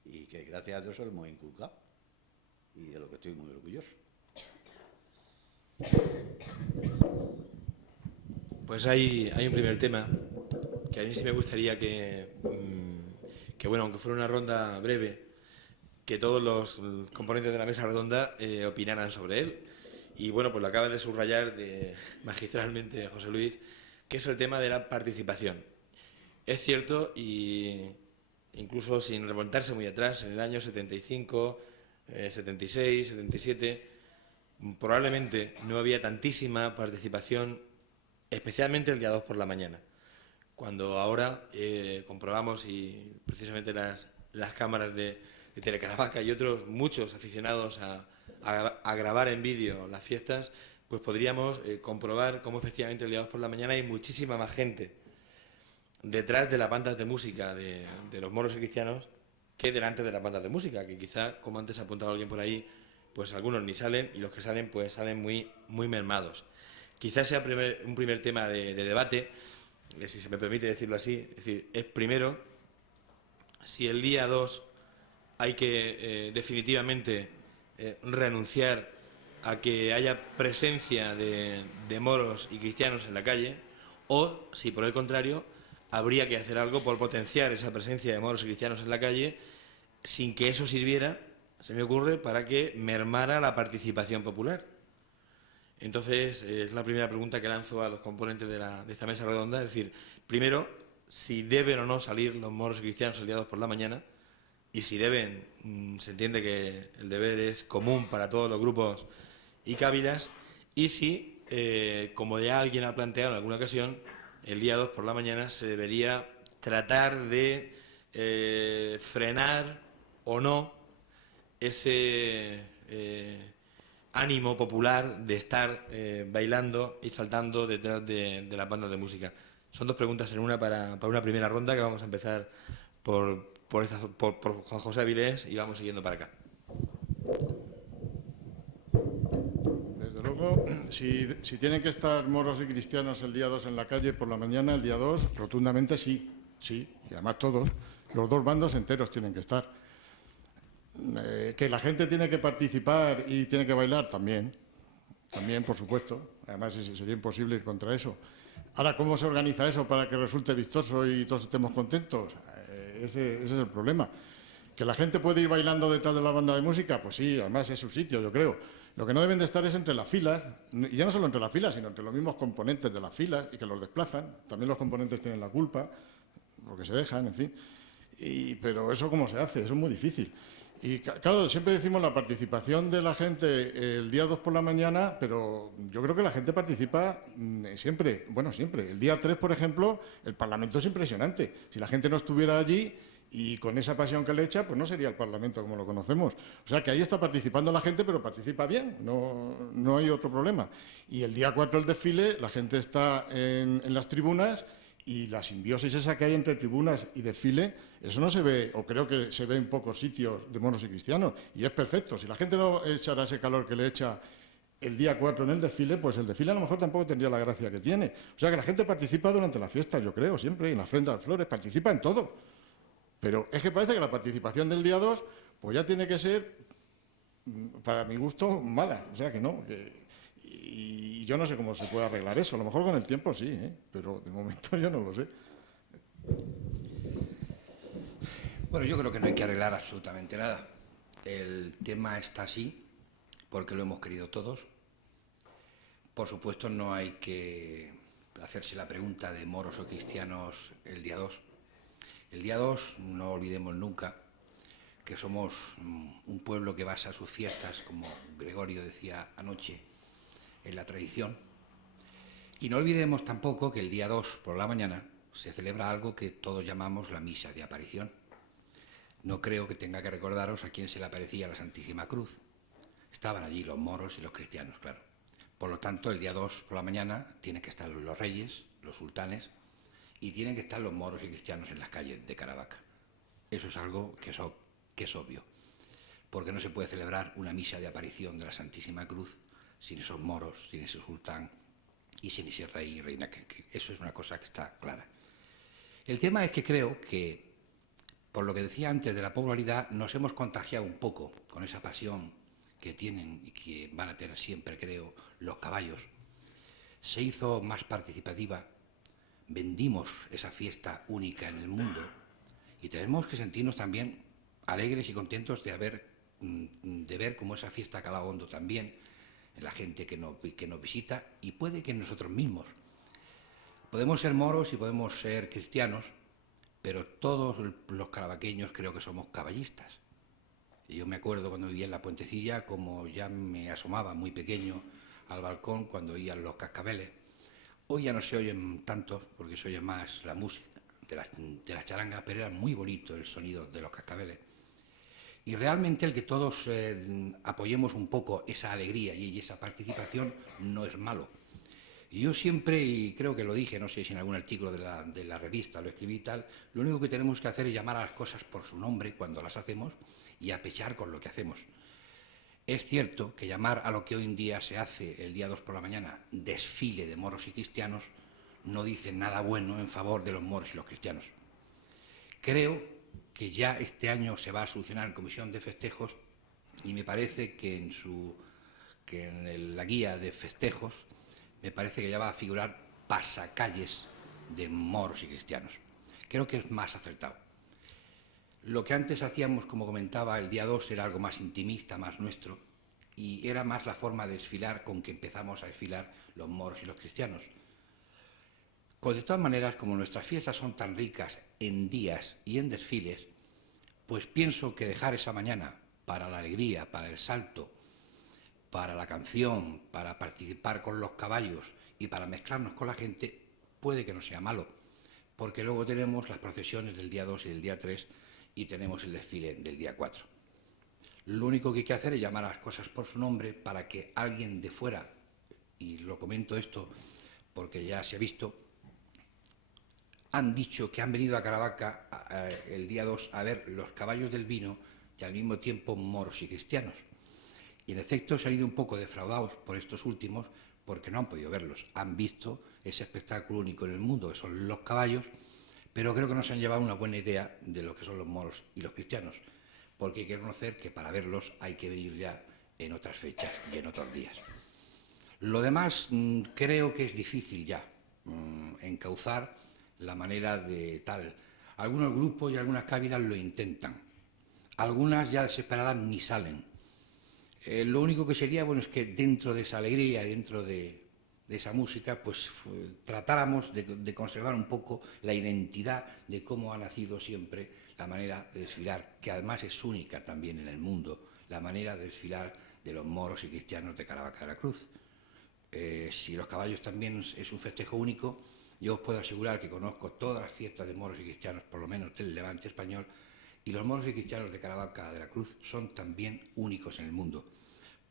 y que gracias a Dios se lo hemos inculcado. Y de lo que estoy muy orgulloso. Pues hay un primer tema que a mí sí me gustaría que bueno, aunque fuera una ronda breve, que todos los componentes de la mesa redonda opinaran sobre él. Y bueno, pues lo acaba de subrayar magistralmente José Luis, que es el tema de la participación. Es cierto, y incluso sin remontarse muy atrás, en el año 75, 76, 77, probablemente no había tantísima participación, especialmente el día 2 por la mañana. Cuando ahora comprobamos, y precisamente las cámaras de Telecaravaca y otros muchos aficionados a grabar en vídeo las fiestas, pues podríamos comprobar cómo efectivamente el día 2 por la mañana hay muchísima más gente detrás de las bandas de música de los moros y cristianos que delante de las bandas de música, que quizá, como antes ha apuntado alguien por ahí, pues algunos ni salen y los que salen pues salen muy, muy mermados. Quizás sea un primer tema de debate, si se me permite decirlo así, es decir, es primero si el día 2 hay que definitivamente renunciar a que haya presencia de moros y cristianos en la calle, o si por el contrario habría que hacer algo por potenciar esa presencia de moros y cristianos en la calle sin que eso sirviera, se me ocurre, para que mermara la participación popular. Entonces, es la primera pregunta que lanzo a los componentes de esta mesa redonda, es decir, primero, si deben o no salir los moros y cristianos el día 2 por la mañana, y si deben, se entiende que el deber es común para todos los grupos y cávilas, y si, como ya alguien ha planteado en alguna ocasión, el día 2 por la mañana se debería tratar de frenar o no ese ánimo popular de estar bailando y saltando detrás de las bandas de música. Son dos preguntas en una para una primera ronda, que vamos a empezar por Juan José Avilés y vamos siguiendo para acá. Desde luego, si tienen que estar moros y cristianos el día 2 en la calle por la mañana, el día 2, rotundamente sí, y además todos, los dos bandos enteros tienen que estar. Que la gente tiene que participar y tiene que bailar también, también, por supuesto. Además, sería imposible ir contra eso. Ahora, ¿cómo se organiza eso para que resulte vistoso y todos estemos contentos? Ese es el problema. ¿Que la gente puede ir bailando detrás de la banda de música? Pues sí, además es su sitio, yo creo. Lo que no deben de estar es entre las filas, y ya no solo entre las filas, sino entre los mismos componentes de las filas y que los desplazan. También los componentes tienen la culpa, porque se dejan, en fin. Pero eso, ¿cómo se hace? Eso es muy difícil. Y claro, siempre decimos la participación de la gente el día 2 por la mañana, pero yo creo que la gente participa siempre, bueno, siempre. El día 3, por ejemplo, el Parlamento es impresionante. Si la gente no estuviera allí y con esa pasión que le echa, pues no sería el Parlamento como lo conocemos. O sea que ahí está participando la gente, pero participa bien, no hay otro problema. Y el día 4 el desfile, la gente está en las tribunas y la simbiosis esa que hay entre tribunas y desfile, eso no se ve, o creo que se ve en pocos sitios de moros y cristianos, y es perfecto. Si la gente no echara ese calor que le echa el día 4 en el desfile, pues el desfile a lo mejor tampoco tendría la gracia que tiene. O sea que la gente participa durante la fiesta, yo creo, siempre, y en la ofrenda de flores, participa en todo. Pero es que parece que la participación del día 2, pues ya tiene que ser, para mi gusto, mala. O sea que no, y yo no sé cómo se puede arreglar eso. A lo mejor con el tiempo sí, pero de momento yo no lo sé. Bueno, yo creo que no hay que arreglar absolutamente nada. El tema está así porque lo hemos querido todos. Por supuesto, no hay que hacerse la pregunta de moros o cristianos el día 2. El día 2, no olvidemos nunca que somos un pueblo que basa sus fiestas, como Gregorio decía anoche, en la tradición. Y no olvidemos tampoco que el día 2 por la mañana se celebra algo que todos llamamos la misa de aparición. No creo que tenga que recordaros a quién se le aparecía la Santísima Cruz. Estaban allí los moros y los cristianos, claro. Por lo tanto, el día 2 por la mañana tienen que estar los reyes, los sultanes, y tienen que estar los moros y cristianos en las calles de Caravaca. Eso es algo que es obvio, porque no se puede celebrar una misa de aparición de la Santísima Cruz sin esos moros, sin ese sultán y sin ese rey y reina. Eso es una cosa que está clara. El tema es que creo que, por lo que decía antes de la popularidad, nos hemos contagiado un poco con esa pasión que tienen y que van a tener siempre, creo, los caballos. Se hizo más participativa, vendimos esa fiesta única en el mundo y tenemos que sentirnos también alegres y contentos de ver cómo esa fiesta ha calado hondo también en la gente que nos visita y puede que en nosotros mismos. Podemos ser moros y podemos ser cristianos, pero todos los caravaqueños creo que somos caballistas. Y yo me acuerdo cuando vivía en la Puentecilla, como ya me asomaba muy pequeño al balcón cuando oían los cascabeles. Hoy ya no se oyen tanto, porque se oye más la música de las charangas, pero era muy bonito el sonido de los cascabeles. Y realmente el que todos apoyemos un poco esa alegría y esa participación no es malo. Y yo siempre, y creo que lo dije, no sé si en algún artículo de la revista lo escribí y tal, lo único que tenemos que hacer es llamar a las cosas por su nombre cuando las hacemos y apechar con lo que hacemos. Es cierto que llamar a lo que hoy en día se hace el día 2 por la mañana desfile de moros y cristianos no dice nada bueno en favor de los moros y los cristianos. Creo que ya este año se va a solucionar en comisión de festejos y me parece que en la guía de festejos me parece que ya va a figurar pasacalles de moros y cristianos. Creo que es más acertado. Lo que antes hacíamos, como comentaba, el día 2 era algo más intimista, más nuestro, y era más la forma de desfilar con que empezamos a desfilar los moros y los cristianos. De todas maneras, como nuestras fiestas son tan ricas en días y en desfiles, pues pienso que dejar esa mañana para la alegría, para el salto, para la canción, para participar con los caballos y para mezclarnos con la gente, puede que no sea malo, porque luego tenemos las procesiones del día 2 y del día 3 y tenemos el desfile del día 4. Lo único que hay que hacer es llamar a las cosas por su nombre para que alguien de fuera, y lo comento esto porque ya se ha visto, han dicho que han venido a Caravaca el día 2 a ver los caballos del vino y al mismo tiempo moros y cristianos. Y en efecto se han ido un poco defraudados por estos últimos porque no han podido verlos. Han visto ese espectáculo único en el mundo, que son los caballos, pero creo que no se han llevado una buena idea de lo que son los moros y los cristianos, porque hay que reconocer que para verlos hay que venir ya en otras fechas y en otros días. Lo demás creo que es difícil ya encauzar la manera de tal. Algunos grupos y algunas cávilas lo intentan. Algunas ya desesperadas ni salen. Lo único que sería, bueno, es que dentro de esa alegría, dentro de esa música, pues tratáramos de conservar un poco la identidad de cómo ha nacido siempre la manera de desfilar, que además es única también en el mundo, la manera de desfilar de los moros y cristianos de Caravaca de la Cruz. Si los caballos también es un festejo único, yo os puedo asegurar que conozco todas las fiestas de moros y cristianos, por lo menos del Levante español, y los moros y cristianos de Caravaca de la Cruz son también únicos en el mundo,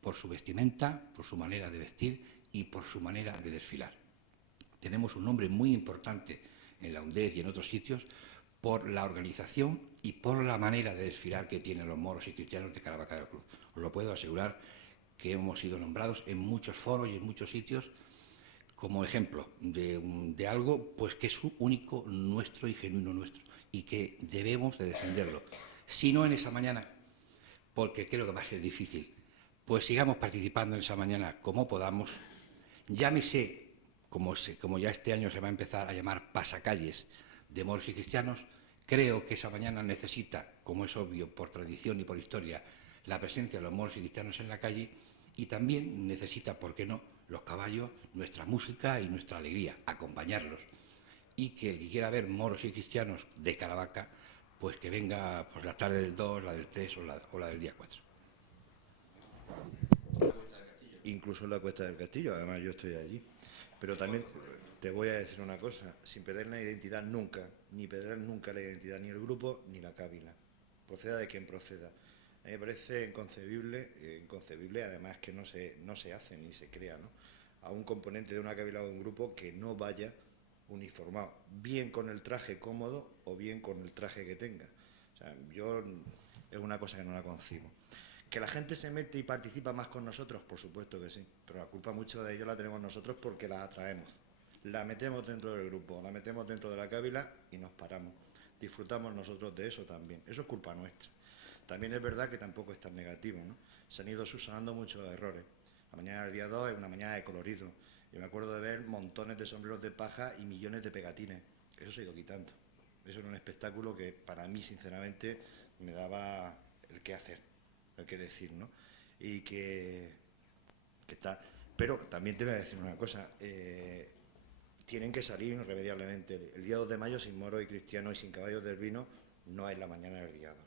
por su vestimenta, por su manera de vestir y por su manera de desfilar. Tenemos un nombre muy importante en la UNDEF y en otros sitios por la organización y por la manera de desfilar que tienen los moros y cristianos de Caravaca de la Cruz. Os lo puedo asegurar, que hemos sido nombrados en muchos foros y en muchos sitios como ejemplo de algo pues que es único nuestro y genuino nuestro y que debemos de defenderlo. Si no en esa mañana, porque creo que va a ser difícil, pues sigamos participando en esa mañana como podamos. Llámese, como ya este año se va a empezar a llamar pasacalles de moros y cristianos, creo que esa mañana necesita, como es obvio por tradición y por historia, la presencia de los moros y cristianos en la calle, y también necesita, ¿por qué no?, los caballos, nuestra música y nuestra alegría, acompañarlos. Y que el que quiera ver moros y cristianos de Caravaca, pues que venga pues, la tarde del 2, la del 3 o la del día 4. Incluso en la Cuesta del Castillo, además yo estoy allí. Pero también te voy a decir una cosa, sin perder la identidad nunca, ni perder nunca la identidad ni el grupo ni la cávila, proceda de quien proceda. A mí me parece inconcebible además que no se hace ni se crea, ¿no?, a un componente de una cávila o de un grupo que no vaya uniformado, bien con el traje cómodo o bien con el traje que tenga. O sea, es una cosa que no la concibo. ¿Que la gente se mete y participa más con nosotros? Por supuesto que sí, pero la culpa mucho de ello la tenemos nosotros porque la atraemos. La metemos dentro del grupo, la metemos dentro de la cávila y nos paramos. Disfrutamos nosotros de eso también. Eso es culpa nuestra. También es verdad que tampoco es tan negativo, ¿no? Se han ido subsanando muchos errores. La mañana del día 2 es una mañana de colorido. Yo me acuerdo de ver montones de sombreros de paja y millones de pegatines. Eso se ha ido quitando. Eso era un espectáculo que para mí, sinceramente, me daba el qué hacer, el qué decir, ¿no? Y que está. Pero también te voy a decir una cosa. Tienen que salir irremediablemente. El día 2 de mayo, sin moros y cristianos y sin caballos del vino, no es la mañana del día 2.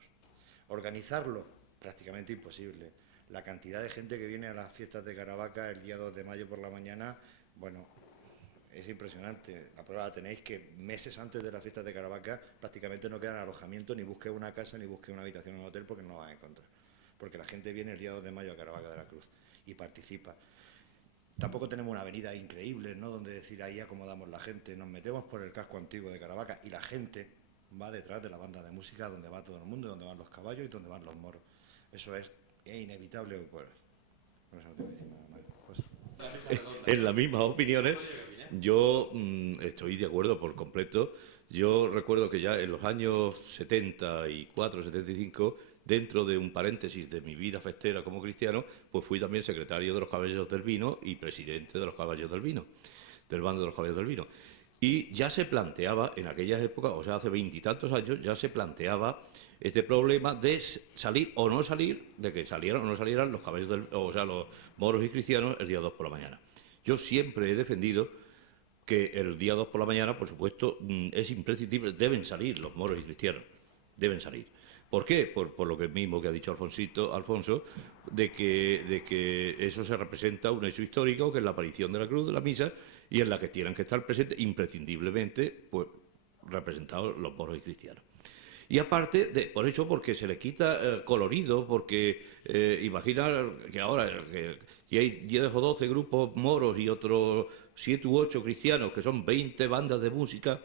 Organizarlo, prácticamente imposible. La cantidad de gente que viene a las fiestas de Caravaca el día 2 de mayo por la mañana, bueno, es impresionante. La prueba la tenéis que meses antes de las fiestas de Caravaca prácticamente no quedan alojamiento, ni busque una casa, ni busque una habitación en un hotel porque no la van a encontrar. Porque la gente viene el día 2 de mayo a Caravaca de la Cruz y participa. Tampoco tenemos una avenida increíble, ¿no?, donde decir ahí acomodamos la gente. Nos metemos por el casco antiguo de Caravaca y la gente va detrás de la banda de música donde va todo el mundo, donde van los caballos y donde van los moros. Eso es inevitable hoy por hoy. Por eso no tengo que decir nada más. En las mismas opiniones, yo estoy de acuerdo por completo. Yo recuerdo que ya en los años 74, 75, dentro de un paréntesis de mi vida festera como cristiano, pues fui también secretario de los Caballeros del Vino y presidente de los Caballeros del Vino, del bando de los Caballeros del Vino. Y ya se planteaba, en aquellas épocas, o sea, hace 20 y tantos años, ya se planteaba este problema de salir o no salir, de que salieran o no salieran los caballos, o sea, los moros y cristianos el día 2 por la mañana. Yo siempre he defendido que el día 2 por la mañana, por supuesto, es imprescindible, deben salir los moros y cristianos, deben salir. ¿Por qué? Por lo que mismo que ha dicho Alfonso, de que eso se representa un hecho histórico, que es la aparición de la cruz de la misa, y en la que tienen que estar presentes imprescindiblemente, pues, representados los moros y cristianos. Y aparte, por eso, porque se le quita colorido, porque imagina que ahora que hay 10 o 12 grupos moros y otros 7 u 8 cristianos, que son 20 bandas de música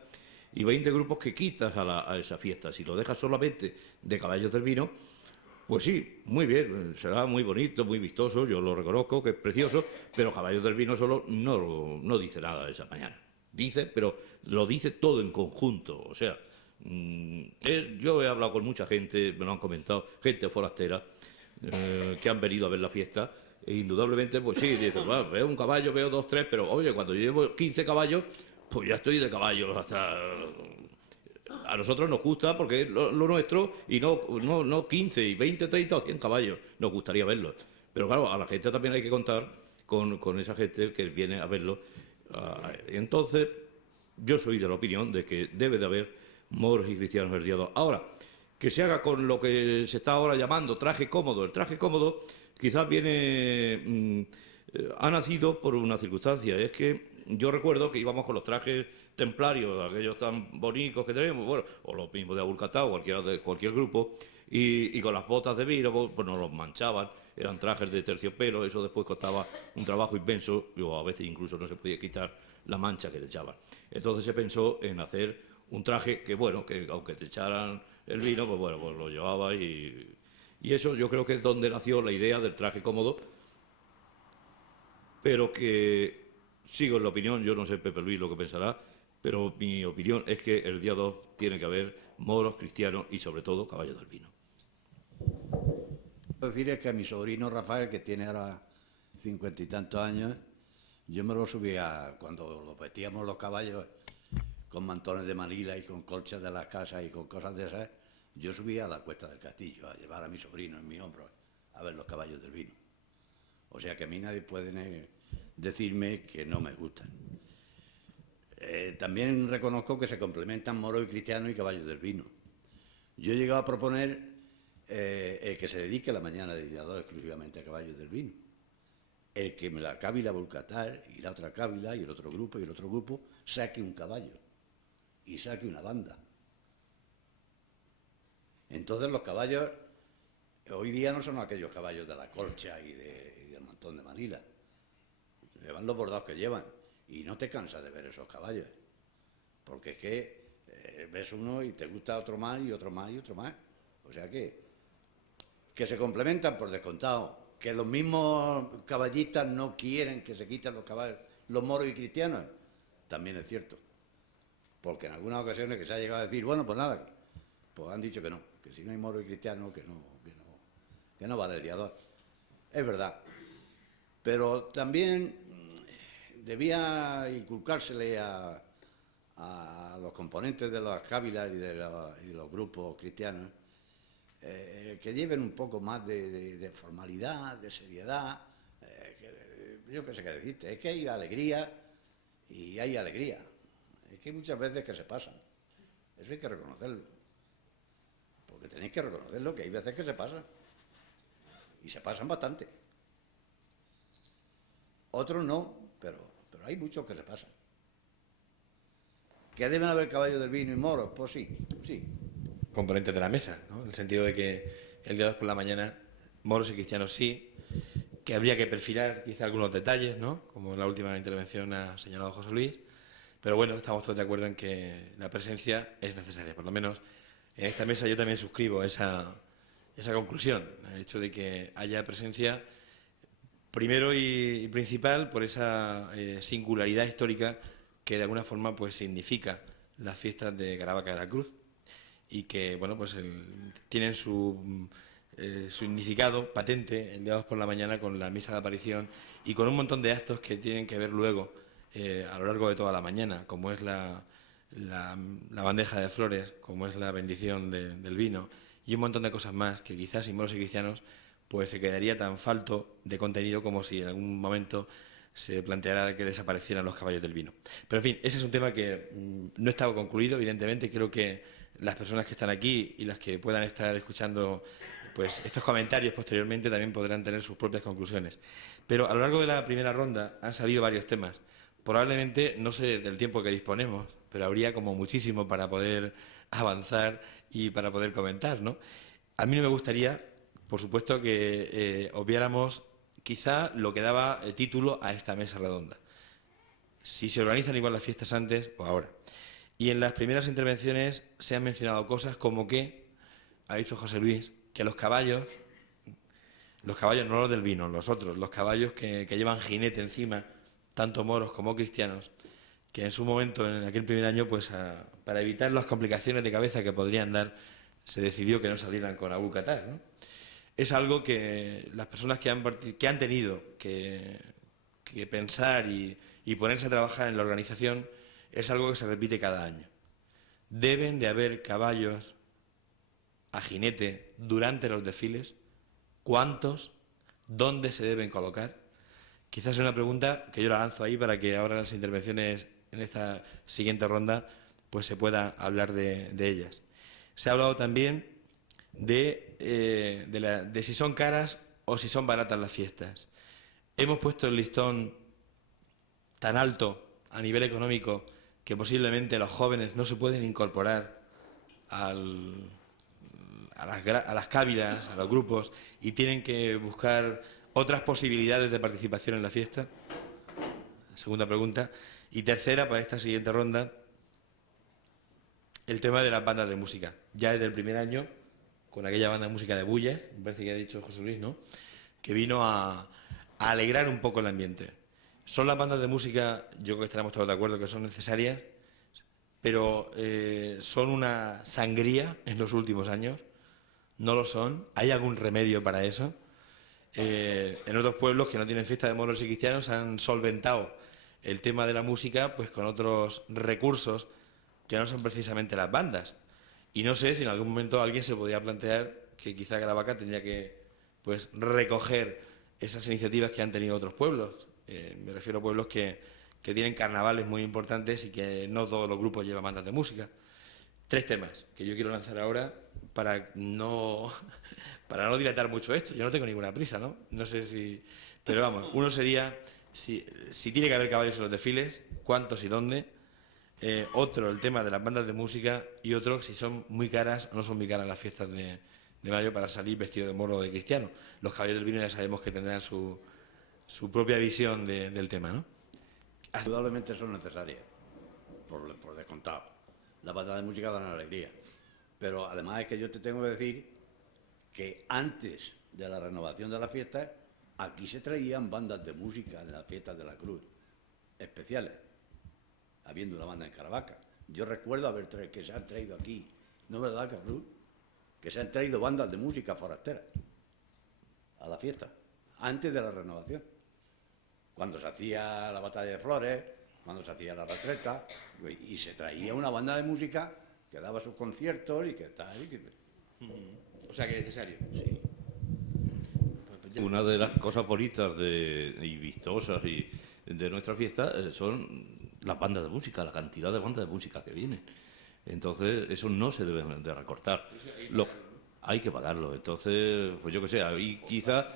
y 20 grupos que quitas a esa fiesta. Si lo dejas solamente de Caballos del Vino, pues sí, muy bien, será muy bonito, muy vistoso, yo lo reconozco, que es precioso, pero Caballos del Vino solo no dice nada de esa mañana. Dice, pero lo dice todo en conjunto, o sea, yo he hablado con mucha gente, me lo han comentado, gente forastera, que han venido a ver la fiesta, E indudablemente, pues sí, dices, bueno, veo un caballo, veo 2, 3, pero oye, cuando yo llevo 15 caballos, pues ya estoy de caballos hasta... A nosotros nos gusta porque es lo nuestro y no 15, y 20, 30 o 100 caballos. Nos gustaría verlos. Pero claro, a la gente también hay que contar con esa gente que viene a verlo. Entonces, yo soy de la opinión de que debe de haber moros y cristianos el día 2. Ahora, que se haga con lo que se está ahora llamando traje cómodo. El traje cómodo quizás viene... ha nacido por una circunstancia. Es que yo recuerdo que íbamos con los trajes templarios, aquellos tan bonitos que tenemos, bueno, o los mismos de Abulcatá o cualquier grupo, y con las botas de vino, pues nos los manchaban, eran trajes de terciopelo, eso después costaba un trabajo inmenso, o a veces incluso no se podía quitar la mancha que le echaban. Entonces se pensó en hacer un traje que, bueno, que aunque te echaran el vino, pues bueno, pues lo llevaba y eso yo creo que es donde nació la idea del traje cómodo, pero que sigo en la opinión, yo no sé Pepe Luis lo que pensará, pero mi opinión es que el día 2 tiene que haber moros, cristianos y sobre todo caballos del vino. Lo que decir es que a mi sobrino Rafael, que tiene ahora 50 y tantos años, yo me lo subía cuando lo metíamos los caballos con mantones de Manila y con colchas de las casas y con cosas de esas, yo subía a la cuesta del castillo a llevar a mi sobrino en mi hombro a ver los caballos del vino. O sea que a mí nadie puede decirme que no me gustan. También reconozco que se complementan moros y cristianos y caballos del vino. Yo he llegado a proponer que se dedique la mañana de día 2 exclusivamente a caballos del vino. El que la cábila Volcatar y la otra cábila y el otro grupo saque un caballo y saque una banda. Entonces los caballos hoy día no son aquellos caballos de la colcha y del mantón de Manila. Llevan los bordados que llevan. Y no te cansas de ver esos caballos, porque es que ves uno y te gusta otro más y otro más y otro más. O sea que se complementan por descontado, que los mismos caballistas no quieren que se quiten los caballos, los moros y cristianos, también es cierto. Porque en algunas ocasiones que se ha llegado a decir, bueno, pues nada, pues han dicho que no, que si no hay moros y cristianos, que no vale el día 2. Es verdad. Pero también debía inculcársele a los componentes de las cávilas y de los grupos cristianos que lleven un poco más de formalidad, de seriedad. Yo qué sé qué decirte, es que hay alegría y hay alegría. Es que hay muchas veces que se pasan. Eso hay que reconocerlo. Porque tenéis que reconocerlo, que hay veces que se pasan. Y se pasan bastante. Otros no, pero hay muchos que se pasan. ¿Que deben haber caballos del vino y moros? Pues sí. Componentes de la mesa, ¿no? En el sentido de que el día 2 por la mañana, moros y cristianos sí, que habría que perfilar quizá algunos detalles, ¿no? Como en la última intervención ha señalado José Luis, pero bueno, estamos todos de acuerdo en que la presencia es necesaria. Por lo menos en esta mesa yo también suscribo esa conclusión, el hecho de que haya presencia primero y principal por esa singularidad histórica que de alguna forma pues significa las fiestas de Caravaca de la Cruz y que bueno pues tienen su significado patente el día 2 por la mañana con la misa de aparición y con un montón de actos que tienen que ver luego a lo largo de toda la mañana, como es la bandeja de flores, como es la bendición del vino y un montón de cosas más que quizás sin moros y cristianos pues se quedaría tan falto de contenido como si en algún momento se planteara que desaparecieran los caballos del vino. Pero en fin, ese es un tema que no está concluido, evidentemente. Creo que las personas que están aquí y las que puedan estar escuchando pues estos comentarios posteriormente también podrán tener sus propias conclusiones. Pero a lo largo de la primera ronda han salido varios temas. Probablemente, no sé del tiempo que disponemos, pero habría como muchísimo para poder avanzar y para poder comentar, ¿no? A mí no me gustaría, por supuesto, que obviáramos quizá lo que daba título a esta mesa redonda. Si se organizan igual las fiestas antes o ahora. Y en las primeras intervenciones se han mencionado cosas como que, ha dicho José Luis, que los caballos no los del vino, los otros, los caballos que llevan jinete encima, tanto moros como cristianos, que en su momento, en aquel primer año, pues para evitar las complicaciones de cabeza que podrían dar, se decidió que no salieran con Abulcatar, ¿no? es algo que las personas que han tenido que pensar y ponerse a trabajar en la organización es algo que se repite cada año. Deben de haber caballos a jinete durante los desfiles. ¿Cuántos? ¿Dónde se deben colocar? Quizás es una pregunta que yo la lanzo ahí para que ahora en las intervenciones en esta siguiente ronda pues se pueda hablar de ellas. Se ha hablado también de si son caras o si son baratas las fiestas. Hemos puesto el listón tan alto a nivel económico que posiblemente los jóvenes no se pueden incorporar a las cávilas, a los grupos, y tienen que buscar otras posibilidades de participación en la fiesta. Segunda pregunta. Y tercera, para esta siguiente ronda, el tema de las bandas de música. Ya desde el primer año, con aquella banda de música de Bullas, me parece que ha dicho José Luis, ¿no?, que vino a alegrar un poco el ambiente. Son las bandas de música, yo creo que estaremos todos de acuerdo que son necesarias, pero son una sangría en los últimos años. No lo son. ¿Hay algún remedio para eso? En otros pueblos que no tienen fiesta de moros y cristianos han solventado el tema de la música pues con otros recursos que no son precisamente las bandas. Y no sé si en algún momento alguien se podía plantear que quizá Caravaca tendría que pues recoger esas iniciativas que han tenido otros pueblos. Me refiero a pueblos que tienen carnavales muy importantes y que no todos los grupos llevan bandas de música. 3 temas que yo quiero lanzar ahora para no dilatar mucho esto. Yo no tengo ninguna prisa, ¿no? No sé si... Pero vamos, uno sería si tiene que haber caballos en los desfiles, cuántos y dónde. Otro, el tema de las bandas de música. Y otro, si son muy caras o no son muy caras las fiestas de mayo para salir vestido de moro o de cristiano. Los caballos del vino ya sabemos que tendrán su propia visión del tema, ¿no? Indudablemente son necesarias, por descontado. La banda de música dan alegría. Pero además es que yo te tengo que decir que antes de la renovación de las fiestas, aquí se traían bandas de música en las fiestas de la Cruz, especiales, habiendo una banda en Caravaca. Yo recuerdo que se han traído aquí, ¿no es verdad, Carlos? Que se han traído bandas de música forasteras a la fiesta, antes de la renovación. Cuando se hacía la batalla de Flores, cuando se hacía la retreta, y se traía una banda de música que daba sus conciertos y que tal. O sea, que es necesario. Sí. Una de las cosas bonitas y vistosas de nuestra fiesta son las bandas de música, la cantidad de bandas de música que vienen. Entonces, eso no se debe de recortar. Hay que pagarlo. Entonces, pues yo qué sé, ahí quizá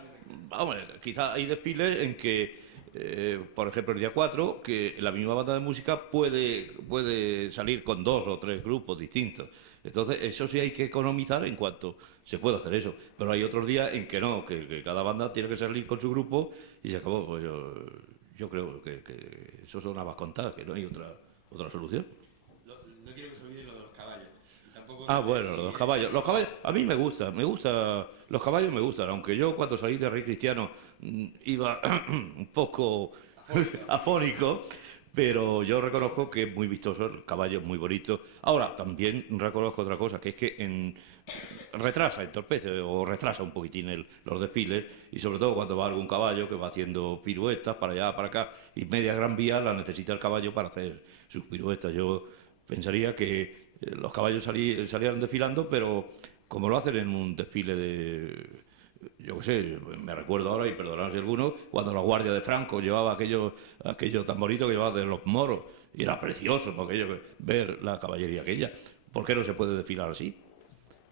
hay desfiles en que, por ejemplo, el día 4, que la misma banda de música puede salir con 2 o 3 grupos distintos. Entonces, eso sí hay que economizar en cuanto se puede hacer eso. Pero hay otros días en que no, que cada banda tiene que salir con su grupo y se acabó. Pues yo creo que eso son habas contadas, que no hay otra solución. No quiero que se olvide lo de los caballos. Bueno, los caballos. Los caballos, a mí me gusta, los caballos me gustan, aunque yo cuando salí de Rey Cristiano iba un poco afónico, pero yo reconozco que es muy vistoso, el caballo es muy bonito. Ahora, también reconozco otra cosa, que es que entorpece o retrasa un poquitín los desfiles, y sobre todo cuando va algún caballo que va haciendo piruetas para allá, para acá, y media Gran Vía la necesita el caballo para hacer sus piruetas. Yo pensaría que los caballos salieran desfilando, pero como lo hacen en un desfile yo qué sé, me recuerdo ahora, y perdonad si alguno, cuando la Guardia de Franco llevaba aquello tan bonito que llevaba de los moros, y era precioso ver la caballería aquella. ¿Por qué no se puede desfilar así?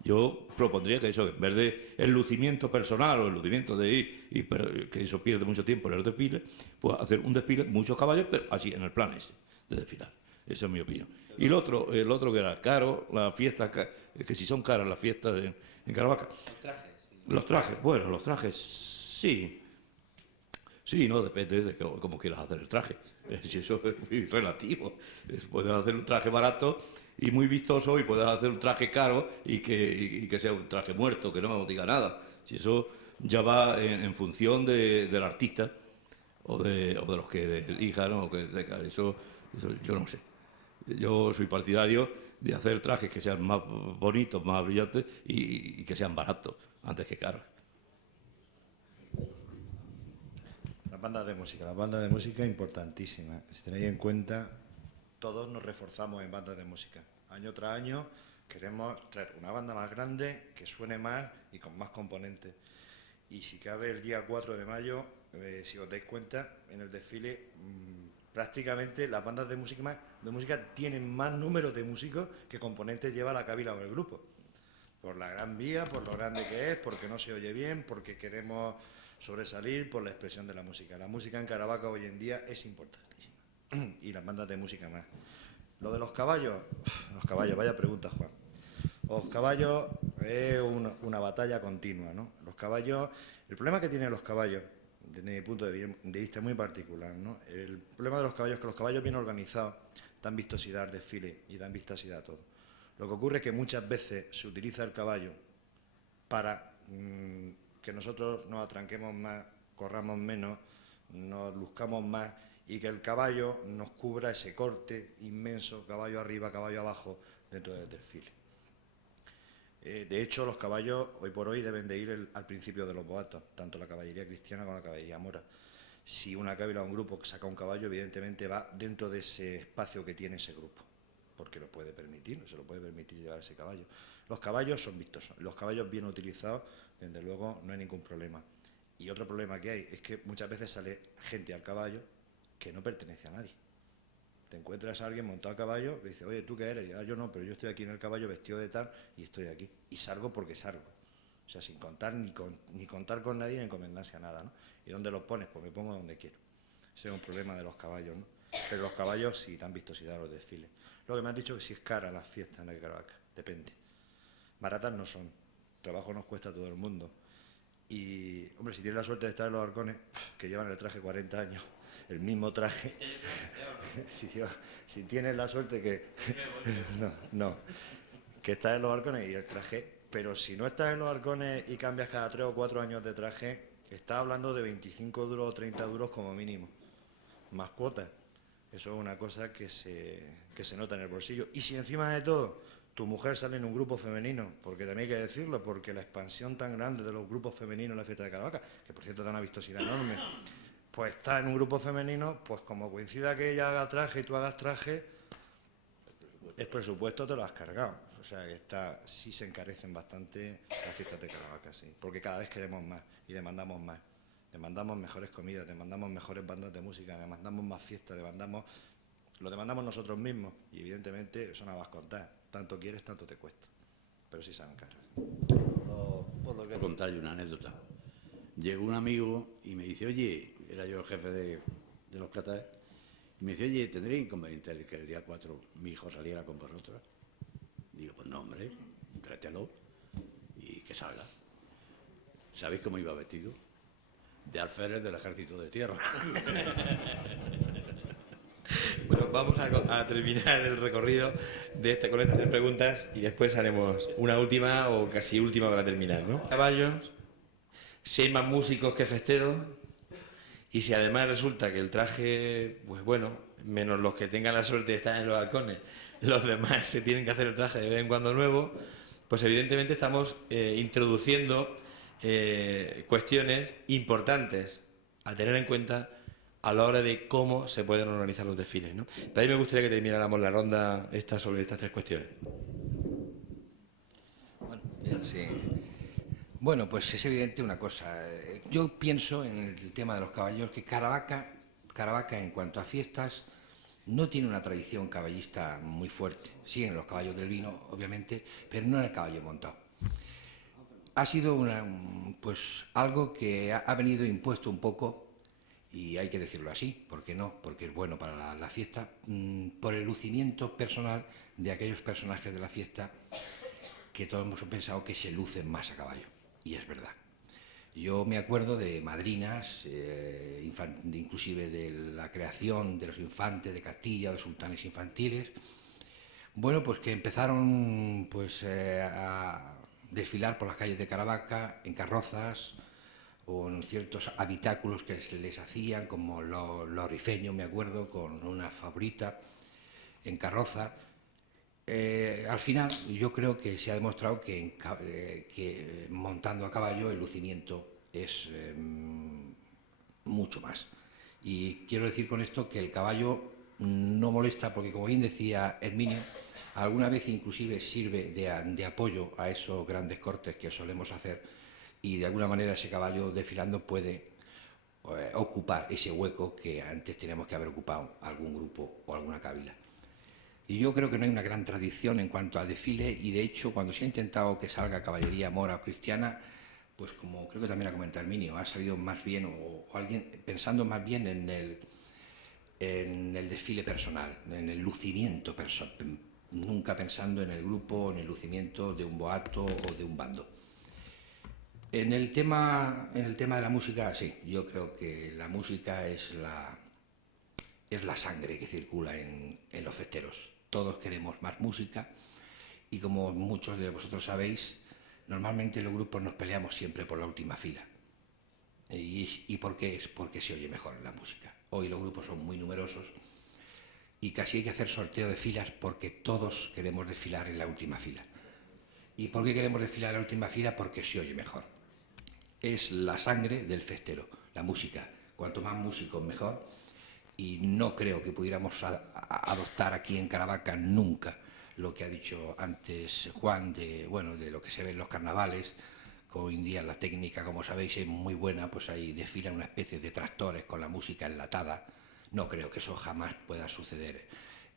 Yo propondría que eso, en vez de el lucimiento personal o el lucimiento de ir, que eso pierde mucho tiempo en el desfile, pues hacer un desfile, muchos caballos, pero así, en el plan ese, de desfilar. Esa es mi opinión. Y el otro que era caro, la fiesta, que si son caras las fiestas en Caravaca. Los trajes, sí. Sí, no, depende de cómo quieras hacer el traje. Si eso es muy relativo. Puedes hacer un traje barato y muy vistoso, y puedes hacer un traje caro y que sea un traje muerto, que no diga nada. Si eso ya va en función del artista o de los que elijan, ¿no? Eso yo no sé. Yo soy partidario de hacer trajes que sean más bonitos, más brillantes y que sean baratos, antes que caros. bandas de música. Las bandas de música importantísimas. Si tenéis en cuenta, todos nos reforzamos en bandas de música. Año tras año queremos traer una banda más grande, que suene más y con más componentes. Y si cabe el día 4 de mayo, si os dais cuenta, en el desfile prácticamente las bandas de música tienen más números de músicos que componentes lleva la cábila o el grupo. Por la Gran Vía, por lo grande que es, porque no se oye bien, porque queremos sobresalir por la expresión de la música. La música en Caravaca hoy en día es importantísima. Y las bandas de música más. Lo de los caballos, vaya pregunta, Juan. Los caballos es una batalla continua, ¿no? Los caballos, el problema que tienen los caballos, desde mi punto de vista muy particular, ¿no? El problema de los caballos es que los caballos bien organizados dan vistosidad al desfile y dan vistosidad a todo. Lo que ocurre es que muchas veces se utiliza el caballo para que nosotros nos atranquemos más, corramos menos, nos luzcamos más y que el caballo nos cubra ese corte inmenso, caballo arriba, caballo abajo, dentro del desfile. De hecho, los caballos hoy por hoy deben de ir al principio de los boatos, tanto la caballería cristiana como la caballería mora. Si una cábila o un grupo saca un caballo, evidentemente va dentro de ese espacio que tiene ese grupo, porque lo puede permitir, se lo puede permitir llevar ese caballo. Los caballos son vistosos, los caballos bien utilizados, desde luego no hay ningún problema. Y otro problema que hay es que muchas veces sale gente al caballo que no pertenece a nadie. Te encuentras a alguien montado a caballo que dice, oye, ¿tú qué eres? Y, yo no, pero yo estoy aquí en el caballo vestido de tal y estoy aquí. Y salgo porque salgo. O sea, sin contar ni contar con nadie ni encomendarse a nada, ¿no? ¿Y dónde los pones? Pues me pongo donde quiero. Ese es un problema de los caballos, ¿no? Pero los caballos sí dan vistosidad a los desfiles. Lo que me has dicho es que si es cara las fiestas en la Caravaca, depende. Baratas no son. Trabajo nos cuesta a todo el mundo. Y, hombre, si tienes la suerte de estar en los Arcones, que llevan el traje 40 años, el mismo traje, si tienes la suerte que... que estás en los Arcones y el traje, pero si no estás en los Arcones y cambias cada 3 o 4 años de traje, estás hablando de 25 duros o 30 duros como mínimo, más cuotas. Eso es una cosa que se nota en el bolsillo. Y si encima de todo tu mujer sale en un grupo femenino, porque también hay que decirlo, porque la expansión tan grande de los grupos femeninos en la fiesta de Caravaca, que por cierto da una vistosidad enorme, pues está en un grupo femenino, pues como coincida que ella haga traje y tú hagas traje, el presupuesto te lo has cargado. O sea, que sí se encarecen bastante las fiestas de Caravaca, sí, porque cada vez queremos más y demandamos más. Demandamos mejores comidas, demandamos mejores bandas de música, demandamos más fiestas, lo demandamos nosotros mismos y evidentemente eso no vas a contar. Tanto quieres, tanto te cuesta. Pero sí salen caras. Voy a contar una anécdota. Llegó un amigo y me dice, oye, era yo el jefe de los catares, y me dice, oye, ¿tendría inconveniente el que el día 4 mi hijo saliera con vosotros? Digo, pues no, hombre, tráetelo y que salga. ¿Sabéis cómo iba vestido? De alférez del Ejército de Tierra. Bueno, vamos a terminar el recorrido con estas 3 preguntas y después haremos una última o casi última para terminar, ¿no? Caballos, si hay más músicos que festeros y si además resulta que el traje, pues bueno, menos los que tengan la suerte de estar en los balcones, los demás se tienen que hacer el traje de vez en cuando nuevo, pues evidentemente estamos introduciendo cuestiones importantes a tener en cuenta a la hora de cómo se pueden organizar los desfiles, ¿no? De ahí me gustaría que termináramos la ronda sobre estas 3 cuestiones. Sí. Bueno, pues es evidente una cosa. Yo pienso en el tema de los caballos que Caravaca en cuanto a fiestas no tiene una tradición caballista muy fuerte. Sí, en los caballos del vino, obviamente, pero no en el caballo montado. Ha sido pues algo que ha venido impuesto un poco, y hay que decirlo así, ¿por qué no? Porque es bueno para la fiesta, por el lucimiento personal de aquellos personajes de la fiesta que todos hemos pensado que se lucen más a caballo, y es verdad. Yo me acuerdo de madrinas, inclusive de la creación de los infantes de Castilla, de sultanes infantiles, bueno, pues que empezaron pues a desfilar por las calles de Caravaca en carrozas o en ciertos habitáculos que se les hacían, como los rifeños, me acuerdo, con una favorita en carroza. Al final yo creo que se ha demostrado que montando a caballo el lucimiento es mucho más. Y quiero decir con esto que el caballo no molesta porque, como bien decía Herminio, alguna vez inclusive sirve de apoyo a esos grandes cortes que solemos hacer, y de alguna manera ese caballo desfilando puede ocupar ese hueco que antes teníamos que haber ocupado algún grupo o alguna cábila. Y yo creo que no hay una gran tradición en cuanto al desfile, y de hecho cuando se ha intentado que salga caballería mora o cristiana, pues como creo que también ha comentado Herminio, ha salido más bien o alguien pensando más bien en el desfile personal, en el lucimiento personal, nunca pensando en el grupo, en el lucimiento de un boato o de un bando. En el tema de la música, sí, yo creo que la música es la sangre que circula en los festeros. Todos queremos más música y, como muchos de vosotros sabéis, normalmente los grupos nos peleamos siempre por la última fila. ¿Y por qué es? Porque se oye mejor la música. Hoy los grupos son muy numerosos y casi hay que hacer sorteo de filas porque todos queremos desfilar en la última fila. ¿Y por qué queremos desfilar en la última fila? Porque se oye mejor. Es la sangre del festero, la música. Cuanto más músicos, mejor. Y no creo que pudiéramos adoptar aquí en Caravaca nunca lo que ha dicho antes Juan de lo que se ve en los carnavales. Que hoy en día la técnica, como sabéis, es muy buena, pues ahí desfilan una especie de tractores con la música enlatada. No creo que eso jamás pueda suceder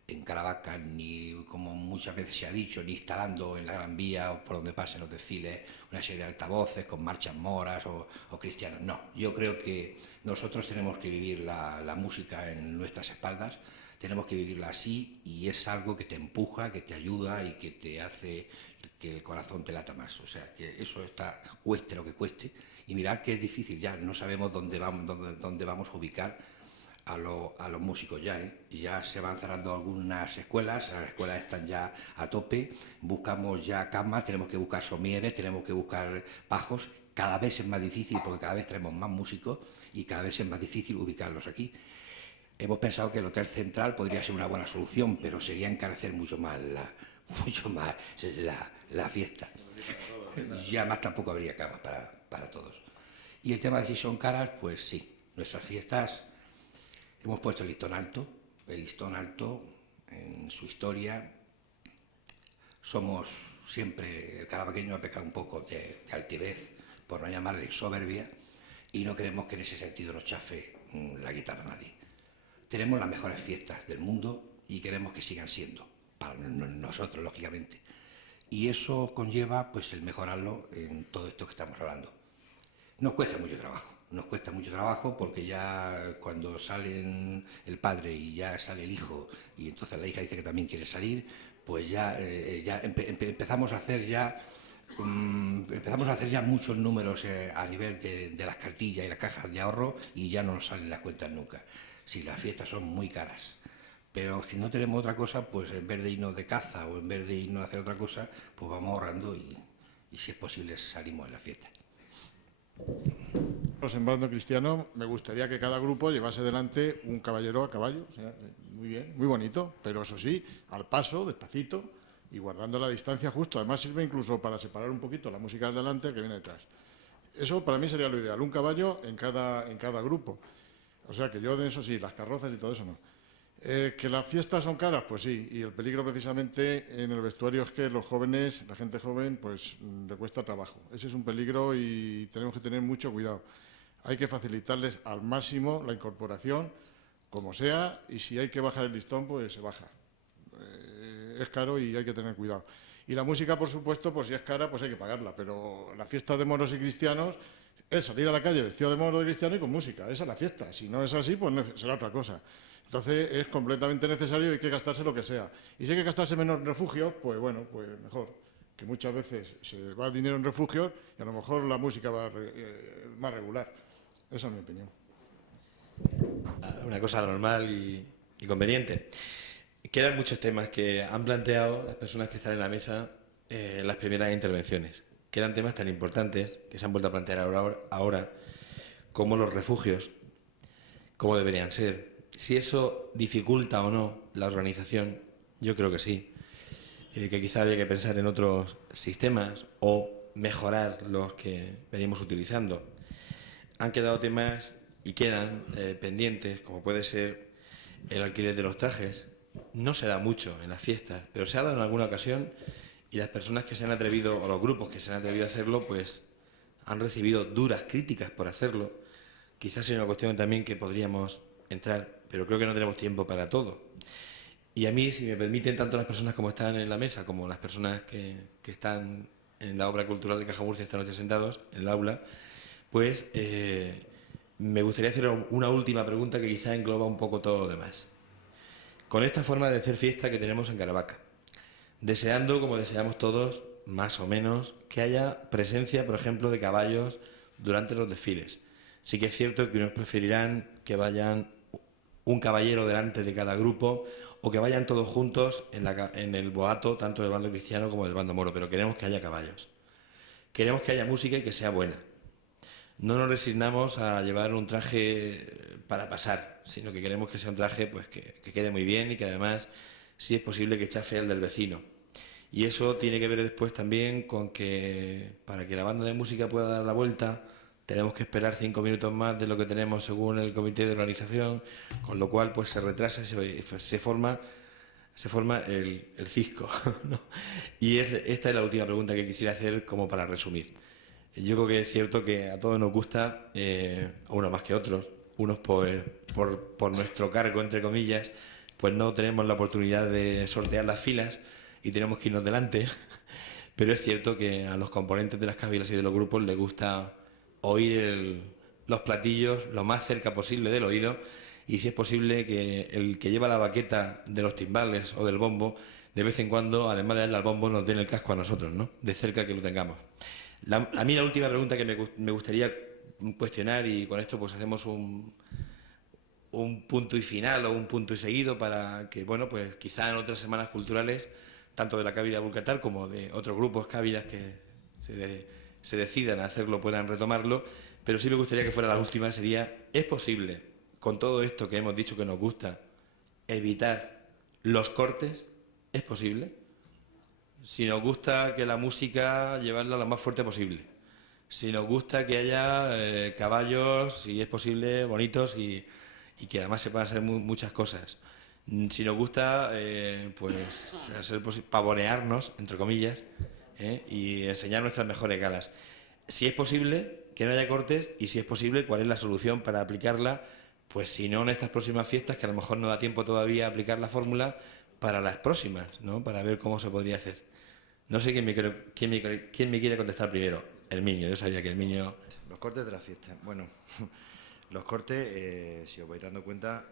en Caravaca, ni, como muchas veces se ha dicho, ni instalando en la Gran Vía o por donde pasen los desfiles una serie de altavoces con marchas moras o cristianas. No, yo creo que nosotros tenemos que vivir la música en nuestras espaldas, tenemos que vivirla así, y es algo que te empuja, que te ayuda y que te hace que el corazón te lata más. O sea, que eso está, cueste lo que cueste, y mirad que es difícil ya, no sabemos dónde vamos a ubicar a los músicos ya, y ya se van cerrando algunas escuelas, las escuelas están ya a tope, buscamos ya camas, tenemos que buscar somieres, tenemos que buscar bajos, cada vez es más difícil porque cada vez tenemos más músicos y cada vez es más difícil ubicarlos aquí. Hemos pensado que el Hotel Central podría ser una buena solución, pero sería encarecer mucho más la fiesta. Y además tampoco habría camas para todos. Y el tema de si son caras, pues sí, nuestras fiestas hemos puesto el listón alto en su historia. Somos siempre, el caravaqueño ha pecado un poco de altivez, por no llamarle soberbia, y no queremos que en ese sentido nos chafe la guitarra a nadie. Tenemos las mejores fiestas del mundo y queremos que sigan siendo, para nosotros, lógicamente. Y eso conlleva pues el mejorarlo en todo esto que estamos hablando. Nos cuesta mucho trabajo porque ya cuando salen el padre y ya sale el hijo y entonces la hija dice que también quiere salir, pues empezamos a hacer ya muchos números a nivel de las cartillas y las cajas de ahorro, y ya no nos salen las cuentas nunca. Sí, las fiestas son muy caras, pero si no tenemos otra cosa, pues en vez de irnos de caza o en vez de irnos a hacer otra cosa, pues vamos ahorrando y si es posible salimos en la fiesta. En Bando Cristiano me gustaría que cada grupo llevase delante un caballero a caballo, o sea, muy bien, muy bonito, pero eso sí, al paso, despacito y guardando la distancia justo. Además sirve incluso para separar un poquito la música del delante que viene detrás. Eso para mí sería lo ideal, un caballo en cada grupo. O sea que yo de eso sí, las carrozas y todo eso no. ¿Que las fiestas son caras? Pues sí, y el peligro precisamente en el vestuario es que los jóvenes, la gente joven, pues le cuesta trabajo. Ese es un peligro y tenemos que tener mucho cuidado. Hay que facilitarles al máximo la incorporación, como sea, y si hay que bajar el listón, pues se baja. Es caro y hay que tener cuidado. Y la música, por supuesto, pues si es cara, pues hay que pagarla, pero la fiesta de moros y cristianos es salir a la calle vestido de moro y cristiano y con música. Esa es la fiesta. Si no es así, pues será otra cosa. Entonces es completamente necesario y hay que gastarse lo que sea. Y si hay que gastarse menos en refugios, pues bueno, pues mejor. Que muchas veces se va el dinero en refugios y a lo mejor la música va más regular. Esa es mi opinión. Una cosa normal y conveniente. Quedan muchos temas que han planteado las personas que están en la mesa en las primeras intervenciones. Quedan temas tan importantes que se han vuelto a plantear ahora como los refugios, cómo deberían ser. Si eso dificulta o no la organización, yo creo que sí. Que quizá había que pensar en otros sistemas o mejorar los que venimos utilizando. Han quedado temas y quedan pendientes, como puede ser el alquiler de los trajes. No se da mucho en las fiestas, pero se ha dado en alguna ocasión, y las personas que se han atrevido, o los grupos que se han atrevido a hacerlo, pues han recibido duras críticas por hacerlo. Quizás sea una cuestión también que podríamos entrar, pero creo que no tenemos tiempo para todo. Y a mí, si me permiten, tanto las personas como están en la mesa, como las personas que están en la obra cultural de Caja Murcia esta noche sentados, en el aula, pues me gustaría hacer una última pregunta que quizá engloba un poco todo lo demás. Con esta forma de hacer fiesta que tenemos en Caravaca, deseando, como deseamos todos, más o menos, que haya presencia, por ejemplo, de caballos durante los desfiles. Sí que es cierto que unos preferirán que vayan un caballero delante de cada grupo o que vayan todos juntos en el boato, tanto del bando cristiano como del bando moro, pero queremos que haya caballos. Queremos que haya música y que sea buena. No nos resignamos a llevar un traje para pasar, sino que queremos que sea un traje pues, que quede muy bien y que además, si es posible, que chafe el del vecino. Y eso tiene que ver después también con que para que la banda de música pueda dar la vuelta, tenemos que esperar 5 minutos más de lo que tenemos según el comité de organización, con lo cual pues se retrasa y se forma el cisco, ¿no? Y esta es la última pregunta que quisiera hacer como para resumir. Yo creo que es cierto que a todos nos gusta, a unos más que otros, unos por nuestro cargo, entre comillas, pues no tenemos la oportunidad de sortear las filas y tenemos que irnos delante, pero es cierto que a los componentes de las cávilas y de los grupos les gusta oír los platillos lo más cerca posible del oído, y si es posible que el que lleva la baqueta de los timbales o del bombo, de vez en cuando, además de darle al bombo, nos den el casco a nosotros, ¿no? De cerca que lo tengamos. A mí la última pregunta que me gustaría cuestionar, y con esto pues hacemos un punto y final o un punto y seguido para que, bueno, pues quizá en otras semanas culturales, tanto de la Cávila Vulcatar como de otros grupos cávilas que se decidan a hacerlo, puedan retomarlo, pero sí me gustaría que fuera la última, sería, ¿es posible, con todo esto que hemos dicho que nos gusta, evitar los cortes? ¿Es posible? Si nos gusta que la música llevarla lo más fuerte posible, si nos gusta que haya caballos, si es posible, bonitos y que además se puedan hacer muchas cosas, si nos gusta pues hacer pavonearnos, entre comillas, y enseñar nuestras mejores galas, si es posible que no haya cortes, y si es posible, cuál es la solución para aplicarla, pues si no en estas próximas fiestas, que a lo mejor no da tiempo todavía a aplicar la fórmula, para las próximas, ¿no? Para ver cómo se podría hacer. No sé quién me quiere contestar primero. Herminio, yo sabía que Herminio... Los cortes de la fiesta. Bueno, los cortes, si os vais dando cuenta,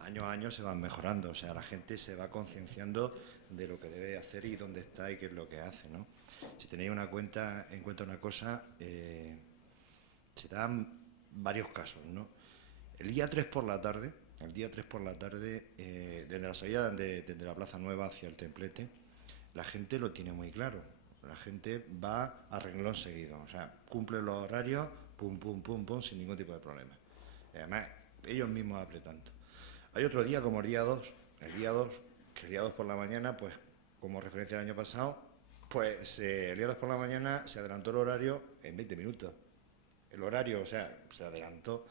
año a año se van mejorando. O sea, la gente se va concienciando de lo que debe hacer y dónde está y qué es lo que hace, ¿no? Si tenéis en cuenta una cosa, se dan varios casos, ¿no? El día 3 por la tarde, desde la salida desde la Plaza Nueva hacia el Templete, la gente lo tiene muy claro. La gente va a renglón seguido. O sea, cumple los horarios, pum, pum, pum, pum, sin ningún tipo de problema. Y además, ellos mismos apretando. Hay otro día como el día 2, que el día 2 por la mañana, pues como referencia al año pasado, pues el día 2 por la mañana se adelantó el horario en 20 minutos. El horario, o sea, se adelantó.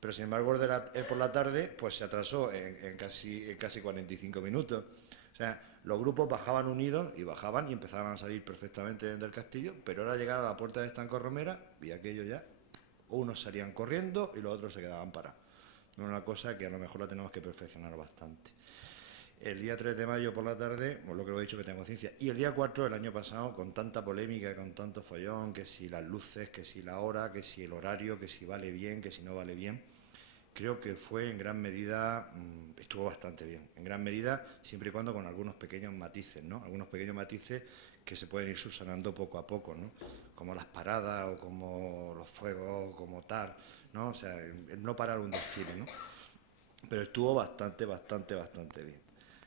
Pero sin embargo, por la tarde, pues se atrasó en casi 45 minutos. O sea, los grupos bajaban unidos y empezaban a salir perfectamente del castillo, pero ahora llegar a la puerta de Estanco Romera y aquello ya, unos salían corriendo y los otros se quedaban parados. Una cosa que a lo mejor la tenemos que perfeccionar bastante. El día 3 de mayo por la tarde, pues lo que os he dicho que tengo conciencia. Y el día 4 del año pasado, con tanta polémica, con tanto follón, que si las luces, que si la hora, que si el horario, que si vale bien, que si no vale bien, creo que fue en gran medida, estuvo bastante bien. En gran medida, siempre y cuando con algunos pequeños matices, ¿no? Algunos pequeños matices que se pueden ir subsanando poco a poco, ¿no? Como las paradas o como los fuegos, como tal, ¿no? O sea, el no parar un desfile, ¿no? Pero estuvo bastante bien.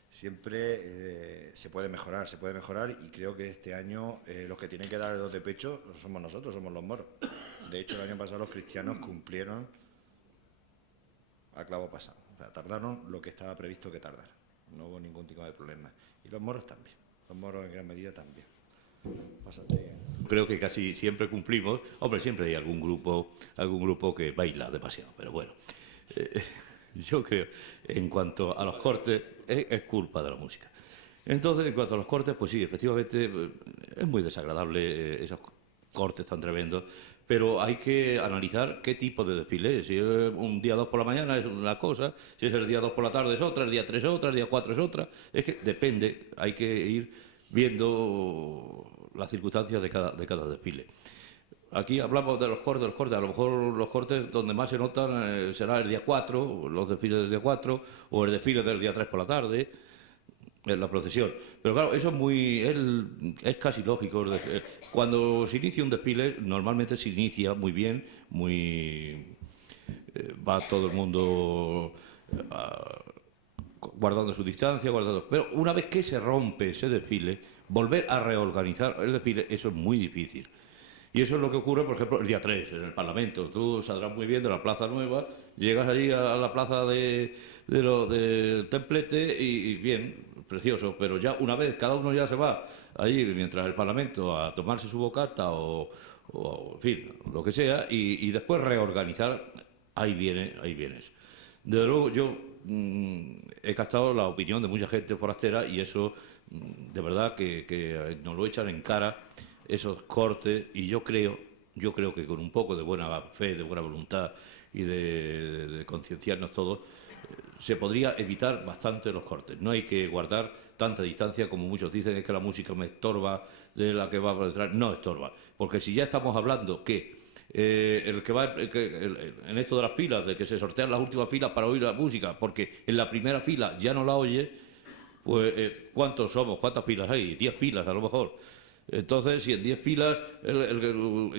Siempre se puede mejorar y creo que este año los que tienen que dar el dos de pecho somos nosotros, somos los moros. De hecho, el año pasado los cristianos cumplieron a clavo pasado. O sea, tardaron lo que estaba previsto que tardara. No hubo ningún tipo de problema. Y los moros también. Los moros en gran medida también. Pásate. creo que casi siempre cumplimos. Hombre, siempre hay algún grupo que baila demasiado, pero bueno. Yo creo, en cuanto a los cortes, es culpa de la música. Entonces, en cuanto a los cortes, pues sí, efectivamente, es muy desagradable esos cortes tan tremendos, pero hay que analizar qué tipo de desfile es. Si es un día 2 por la mañana es una cosa, si es el día 2 por la tarde es otra, el día 3 es otra, el día 4 es otra. Es que depende, hay que ir viendo las circunstancias de cada desfile. Aquí hablamos de los cortes, a lo mejor los cortes donde más se notan será el día 4, los desfiles del día 4, o el desfile del día 3 por la tarde, en la procesión. Pero claro, eso es casi lógico. Cuando se inicia un desfile, normalmente se inicia muy bien, va todo el mundo guardando su distancia, pero una vez que se rompe ese desfile, volver a reorganizar el desfile, eso es muy difícil. Y eso es lo que ocurre, por ejemplo, el día 3, en el Parlamento. Tú saldrás muy bien de la Plaza Nueva, llegas allí a la plaza del Templete y bien, precioso. Pero ya una vez cada uno ya se va allí, mientras el Parlamento, a tomarse su bocata o en fin, lo que sea, y después reorganizar, ahí vienes. Desde luego, yo he captado la opinión de mucha gente forastera y eso, de verdad, que nos lo echan en cara, esos cortes, y yo creo que con un poco de buena fe, de buena voluntad y de concienciarnos todos, se podría evitar bastante los cortes. No hay que guardar tanta distancia como muchos dicen, es que la música me estorba, de la que va por detrás. No estorba, porque si ya estamos hablando que en esto de las filas, de que se sortean las últimas filas para oír la música, porque en la primera fila ya no la oye, pues ¿cuántos somos? ¿Cuántas filas hay? 10 filas a lo mejor. Entonces, si en 10 filas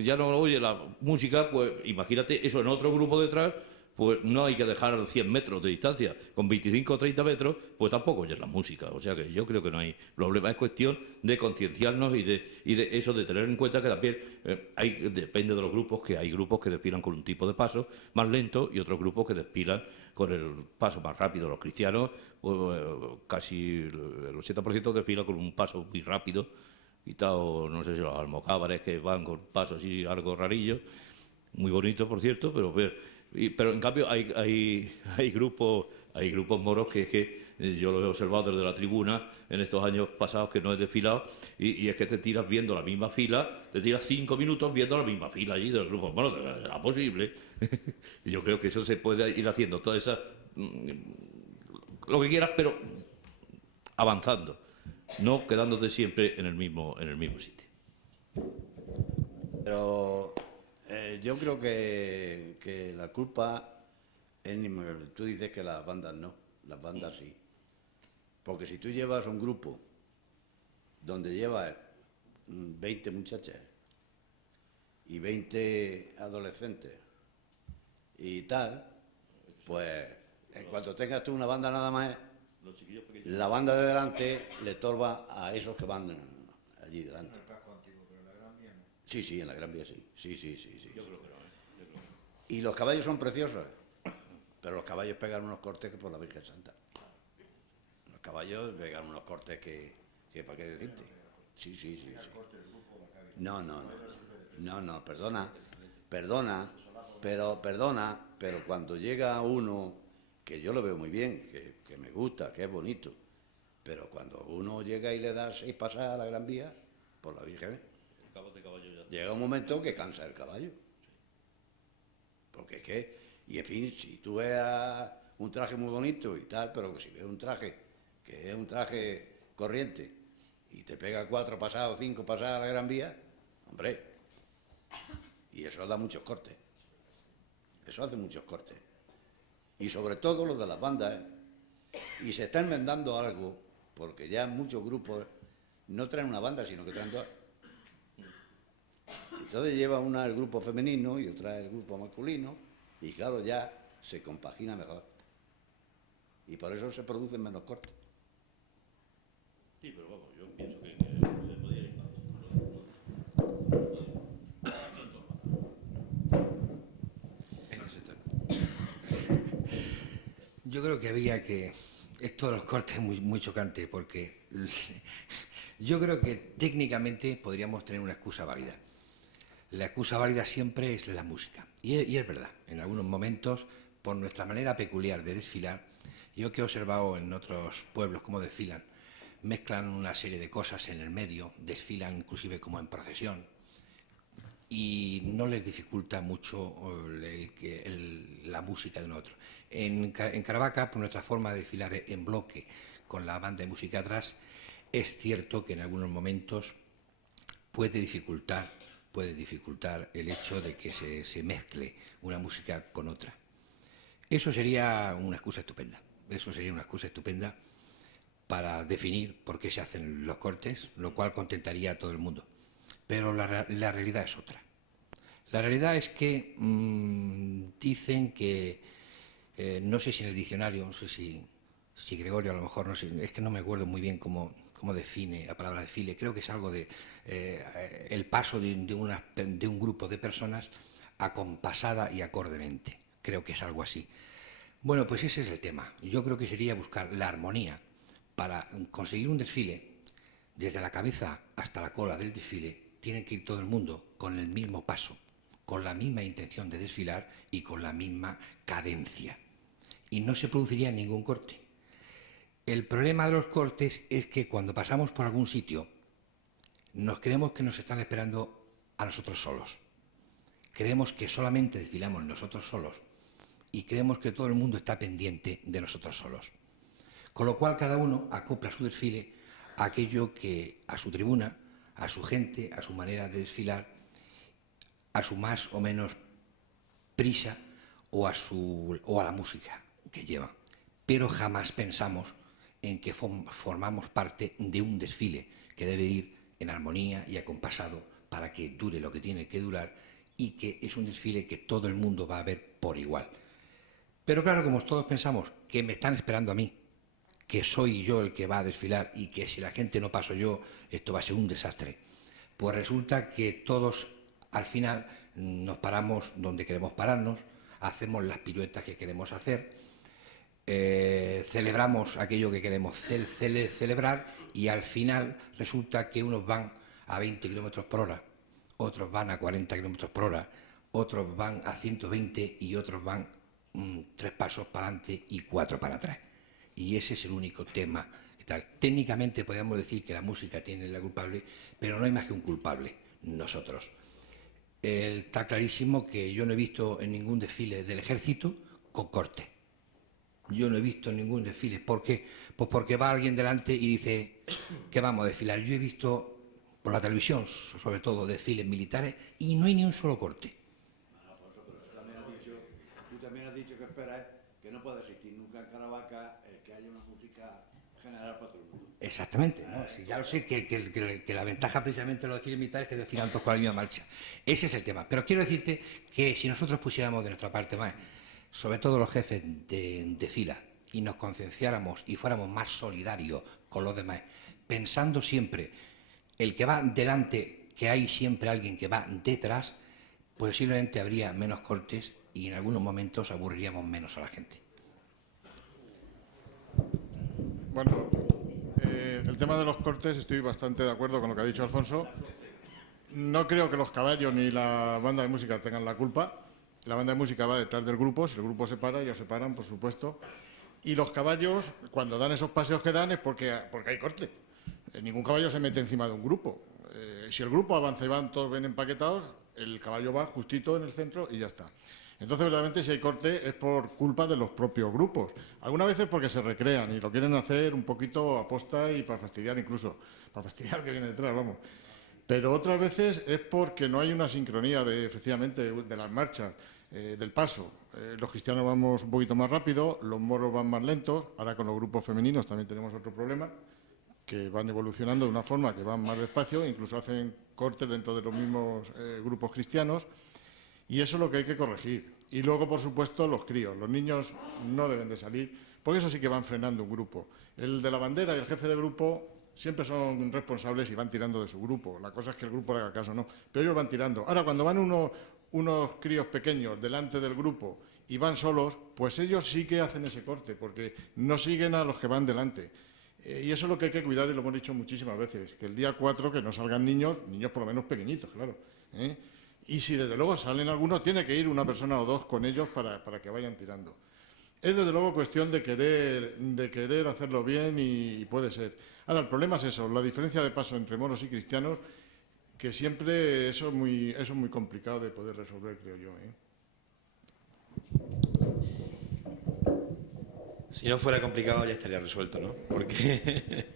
ya no oye la música, pues imagínate eso en otro grupo detrás, pues no hay que dejar 100 metros de distancia. Con 25 o 30 metros, pues tampoco oye la música. O sea que yo creo que no hay problema. Es cuestión de concienciarnos y de eso, de tener en cuenta que también depende de los grupos, que hay grupos que desfilan con un tipo de paso más lento y otros grupos que desfilan con el paso más rápido. Los cristianos, pues, casi el 80% desfila con un paso muy rápido, quitado, no sé si los almojábares que van con pasos así algo rarillo, muy bonito por cierto, pero en cambio hay grupos moros que yo lo he observado desde la tribuna en estos años pasados que no he desfilado y es que te tiras viendo la misma fila, te tiras 5 minutos viendo la misma fila allí del grupo moros, ¿será posible? Yo creo que eso se puede ir haciendo, toda esa lo que quieras, pero avanzando, no quedándote siempre en el mismo sitio. Pero yo creo que la culpa es ni mayor. Tú dices que las bandas no, las bandas sí. Porque si tú llevas un grupo donde llevas 20 muchachas y 20 adolescentes y tal, pues en cuanto tengas tú una banda nada más, la banda de delante le estorba a esos que van allí delante. Sí, en la Gran Vía sí. Sí. Yo creo que no. Y los caballos son preciosos, pero los caballos pegan unos cortes que por la Virgen Santa. Los caballos pegan unos cortes que ¿para qué decirte? Sí. No, perdona, pero cuando llega uno, que yo lo veo muy bien, que me gusta, que es bonito, pero cuando uno llega y le da 6 pasadas a la Gran Vía, por la Virgen, llega un momento que cansa el caballo. Porque es que, y en fin, si tú ves un traje muy bonito y tal, pero si ves un traje que es un traje corriente y te pega 4 pasadas o 5 pasadas a la Gran Vía, hombre, y eso da muchos cortes. Eso hace muchos cortes. Y sobre todo los de las bandas, y se está enmendando algo, porque ya muchos grupos no traen una banda, sino que traen 2. Entonces lleva una el grupo femenino y otra el grupo masculino y claro, ya se compagina mejor. Y por eso se producen menos cortes. Sí, pero vamos, yo pienso que se podía ir más. Yo creo que había que... Esto de los cortes es muy chocante porque Yo creo que técnicamente podríamos tener una excusa válida. La excusa válida siempre es la música. Y es verdad, en algunos momentos, por nuestra manera peculiar de desfilar, yo que he observado en otros pueblos cómo desfilan, mezclan una serie de cosas en el medio, desfilan inclusive como en procesión, y no les dificulta mucho la música de un otro. En Caravaca, por nuestra forma de desfilar en bloque con la banda de música atrás, es cierto que en algunos momentos puede dificultar el hecho de que se mezcle una música con otra. Eso sería una excusa estupenda. Eso sería una excusa estupenda para definir por qué se hacen los cortes, lo cual contentaría a todo el mundo. Pero la realidad es otra. La realidad es que dicen que, no sé si en el diccionario, no sé si Gregorio a lo mejor, no sé, es que no me acuerdo muy bien cómo define la palabra desfile. Creo que es algo de el paso de un grupo de personas acompasada y acordemente. Creo que es algo así. Bueno, pues ese es el tema. Yo creo que sería buscar la armonía para conseguir un desfile. Desde la cabeza hasta la cola del desfile tiene que ir todo el mundo con el mismo paso, con la misma intención de desfilar y con la misma cadencia. Y no se produciría ningún corte. El problema de los cortes es que cuando pasamos por algún sitio nos creemos que nos están esperando a nosotros solos. Creemos que solamente desfilamos nosotros solos y creemos que todo el mundo está pendiente de nosotros solos. Con lo cual cada uno acopla su desfile a aquello que a su tribuna, a su gente, a su manera de desfilar, a su más o menos prisa o a la música que lleva. Pero jamás pensamos en que formamos parte de un desfile que debe ir en armonía y acompasado para que dure lo que tiene que durar y que es un desfile que todo el mundo va a ver por igual. Pero claro, como todos pensamos que me están esperando a mí, que soy yo el que va a desfilar y que si la gente no paso yo, esto va a ser un desastre, pues resulta que todos al final nos paramos donde queremos pararnos, hacemos las piruetas que queremos hacer, celebramos aquello que queremos celebrar y al final resulta que unos van a 20 km por hora, otros van a 40 km por hora, otros van a 120 y otros van 3 pasos para adelante y 4 para atrás. Y ese es el único tema. Técnicamente podríamos decir que la música tiene la culpable, pero no hay más que un culpable, nosotros. Está clarísimo que yo no he visto en ningún desfile del ejército con corte. Yo no he visto ningún desfile. ¿Por qué? Pues porque va alguien delante y dice que vamos a desfilar. Yo he visto por la televisión, sobre todo, desfiles militares y no hay ni un solo corte. Tú también has dicho que esperas que no puede existir nunca en Caravaca que haya una música general para todo el mundo. Exactamente, ¿no? Si ya lo sé, que la ventaja precisamente de los desfiles militares es que desfilan todos con la misma marcha. Ese es el tema. Pero quiero decirte que si nosotros pusiéramos de nuestra parte más, sobre todo los jefes de fila, y nos concienciáramos y fuéramos más solidarios con los demás, pensando siempre el que va delante, que hay siempre alguien que va detrás, posiblemente habría menos cortes y en algunos momentos aburriríamos menos a la gente. Bueno, el tema de los cortes estoy bastante de acuerdo con lo que ha dicho Alfonso. No creo que los caballos ni la banda de música tengan la culpa. La banda de música va detrás del grupo, si el grupo se para, ellos se paran, por supuesto. Y los caballos, cuando dan esos paseos que dan, es porque hay corte. Ningún caballo se mete encima de un grupo. Si el grupo avanza y van todos bien empaquetados, el caballo va justito en el centro y ya está. Entonces, verdaderamente, si hay corte es por culpa de los propios grupos. Algunas veces porque se recrean y lo quieren hacer un poquito a posta y para fastidiar incluso. Para fastidiar que viene detrás, vamos. Pero otras veces es porque no hay una sincronía, efectivamente, de las marchas, del paso. Los cristianos vamos un poquito más rápido, los moros van más lentos. Ahora con los grupos femeninos también tenemos otro problema, que van evolucionando de una forma que van más despacio, incluso hacen cortes dentro de los mismos grupos cristianos. Y eso es lo que hay que corregir. Y luego, por supuesto, los críos. Los niños no deben de salir, porque eso sí que van frenando un grupo. El de la bandera y el jefe de grupo siempre son responsables y van tirando de su grupo. La cosa es que el grupo le haga caso, no. Pero ellos van tirando. Ahora, cuando van unos críos pequeños delante del grupo y van solos, pues ellos sí que hacen ese corte, porque no siguen a los que van delante. Y eso es lo que hay que cuidar, y lo hemos dicho muchísimas veces, que el día 4 que no salgan niños por lo menos pequeñitos, claro. Y si desde luego salen algunos, tiene que ir una persona o dos con ellos para que vayan tirando. Es desde luego cuestión de querer hacerlo bien y puede ser. Ahora, el problema es eso, la diferencia de paso entre moros y cristianos, que siempre eso es muy complicado de poder resolver, creo yo. Si no fuera complicado ya estaría resuelto, ¿no? Porque,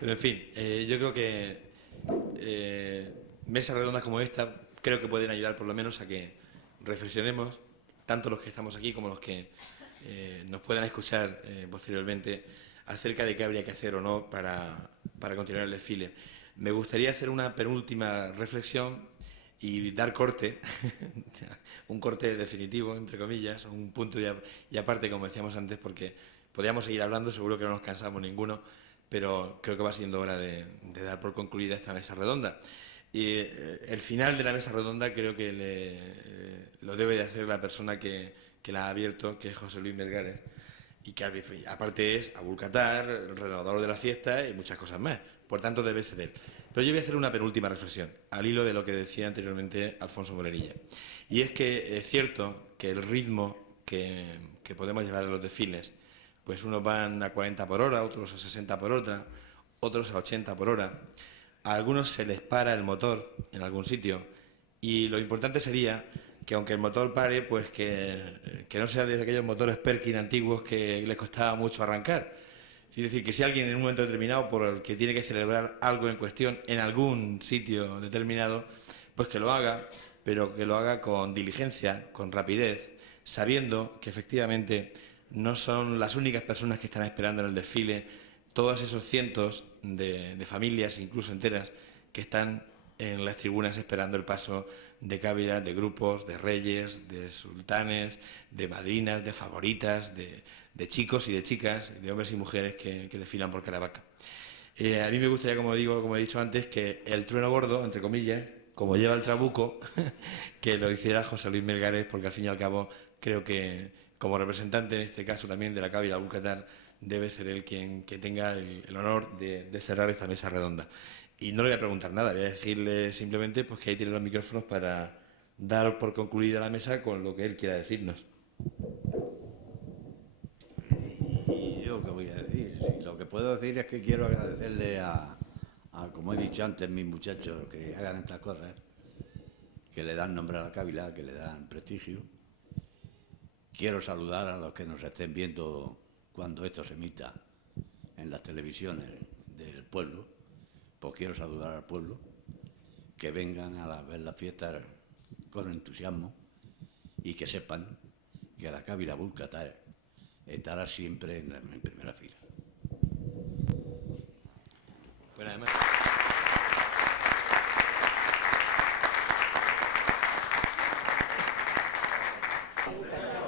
pero en fin, yo creo que mesas redondas como esta creo que pueden ayudar por lo menos a que reflexionemos, tanto los que estamos aquí como los que nos puedan escuchar posteriormente, acerca de qué habría que hacer o no para continuar el desfile. Me gustaría hacer una penúltima reflexión y dar corte, un corte definitivo, entre comillas, un punto y aparte, como decíamos antes, porque podríamos seguir hablando, seguro que no nos cansamos ninguno, pero creo que va siendo hora de dar por concluida esta mesa redonda. Y el final de la mesa redonda creo que lo debe de hacer la persona que la ha abierto, que es José Luis Melgares, y que aparte es Abul Qatar, el renovador de la fiesta y muchas cosas más. Por tanto, debe ser él. Pero yo voy a hacer una penúltima reflexión, al hilo de lo que decía anteriormente Alfonso Morenilla. Y es que es cierto que el ritmo que podemos llevar a los desfiles, pues unos van a 40 por hora, otros a 60 por hora, otros a 80 por hora. A algunos se les para el motor en algún sitio y lo importante sería que aunque el motor pare, pues que no sea de aquellos motores Perkin antiguos que les costaba mucho arrancar. Es decir, que si alguien en un momento determinado por el que tiene que celebrar algo en cuestión en algún sitio determinado, pues que lo haga, pero que lo haga con diligencia, con rapidez, sabiendo que efectivamente no son las únicas personas que están esperando en el desfile, todos esos cientos de familias, incluso enteras, que están en las tribunas esperando el paso de cávilas, de grupos, de reyes, de sultanes, de madrinas, de favoritas, de chicos y de chicas, de hombres y mujeres que desfilan por Caravaca. A mí me gustaría, como he dicho antes, que el trueno gordo, entre comillas, como lleva el trabuco, que lo hiciera José Luis Melgares, porque al fin y al cabo creo que, como representante en este caso también de la Cábila Abul Qatar, debe ser él quien tenga el honor de cerrar esta mesa redonda. Y no le voy a preguntar nada, voy a decirle simplemente pues, que ahí tiene los micrófonos para dar por concluida la mesa con lo que él quiera decirnos. ¿Y yo qué voy a decir? Sí, lo que puedo decir es que quiero agradecerle a, como he dicho antes, mis muchachos que hagan estas cosas, que le dan nombre a la Cábila, que le dan prestigio. Quiero saludar a los que nos estén viendo cuando esto se emita en las televisiones del pueblo. Pues quiero saludar al pueblo, que vengan a ver las fiestas con entusiasmo y que sepan que la Cábila Abul Qatar estará siempre en primera fila. Bueno, además...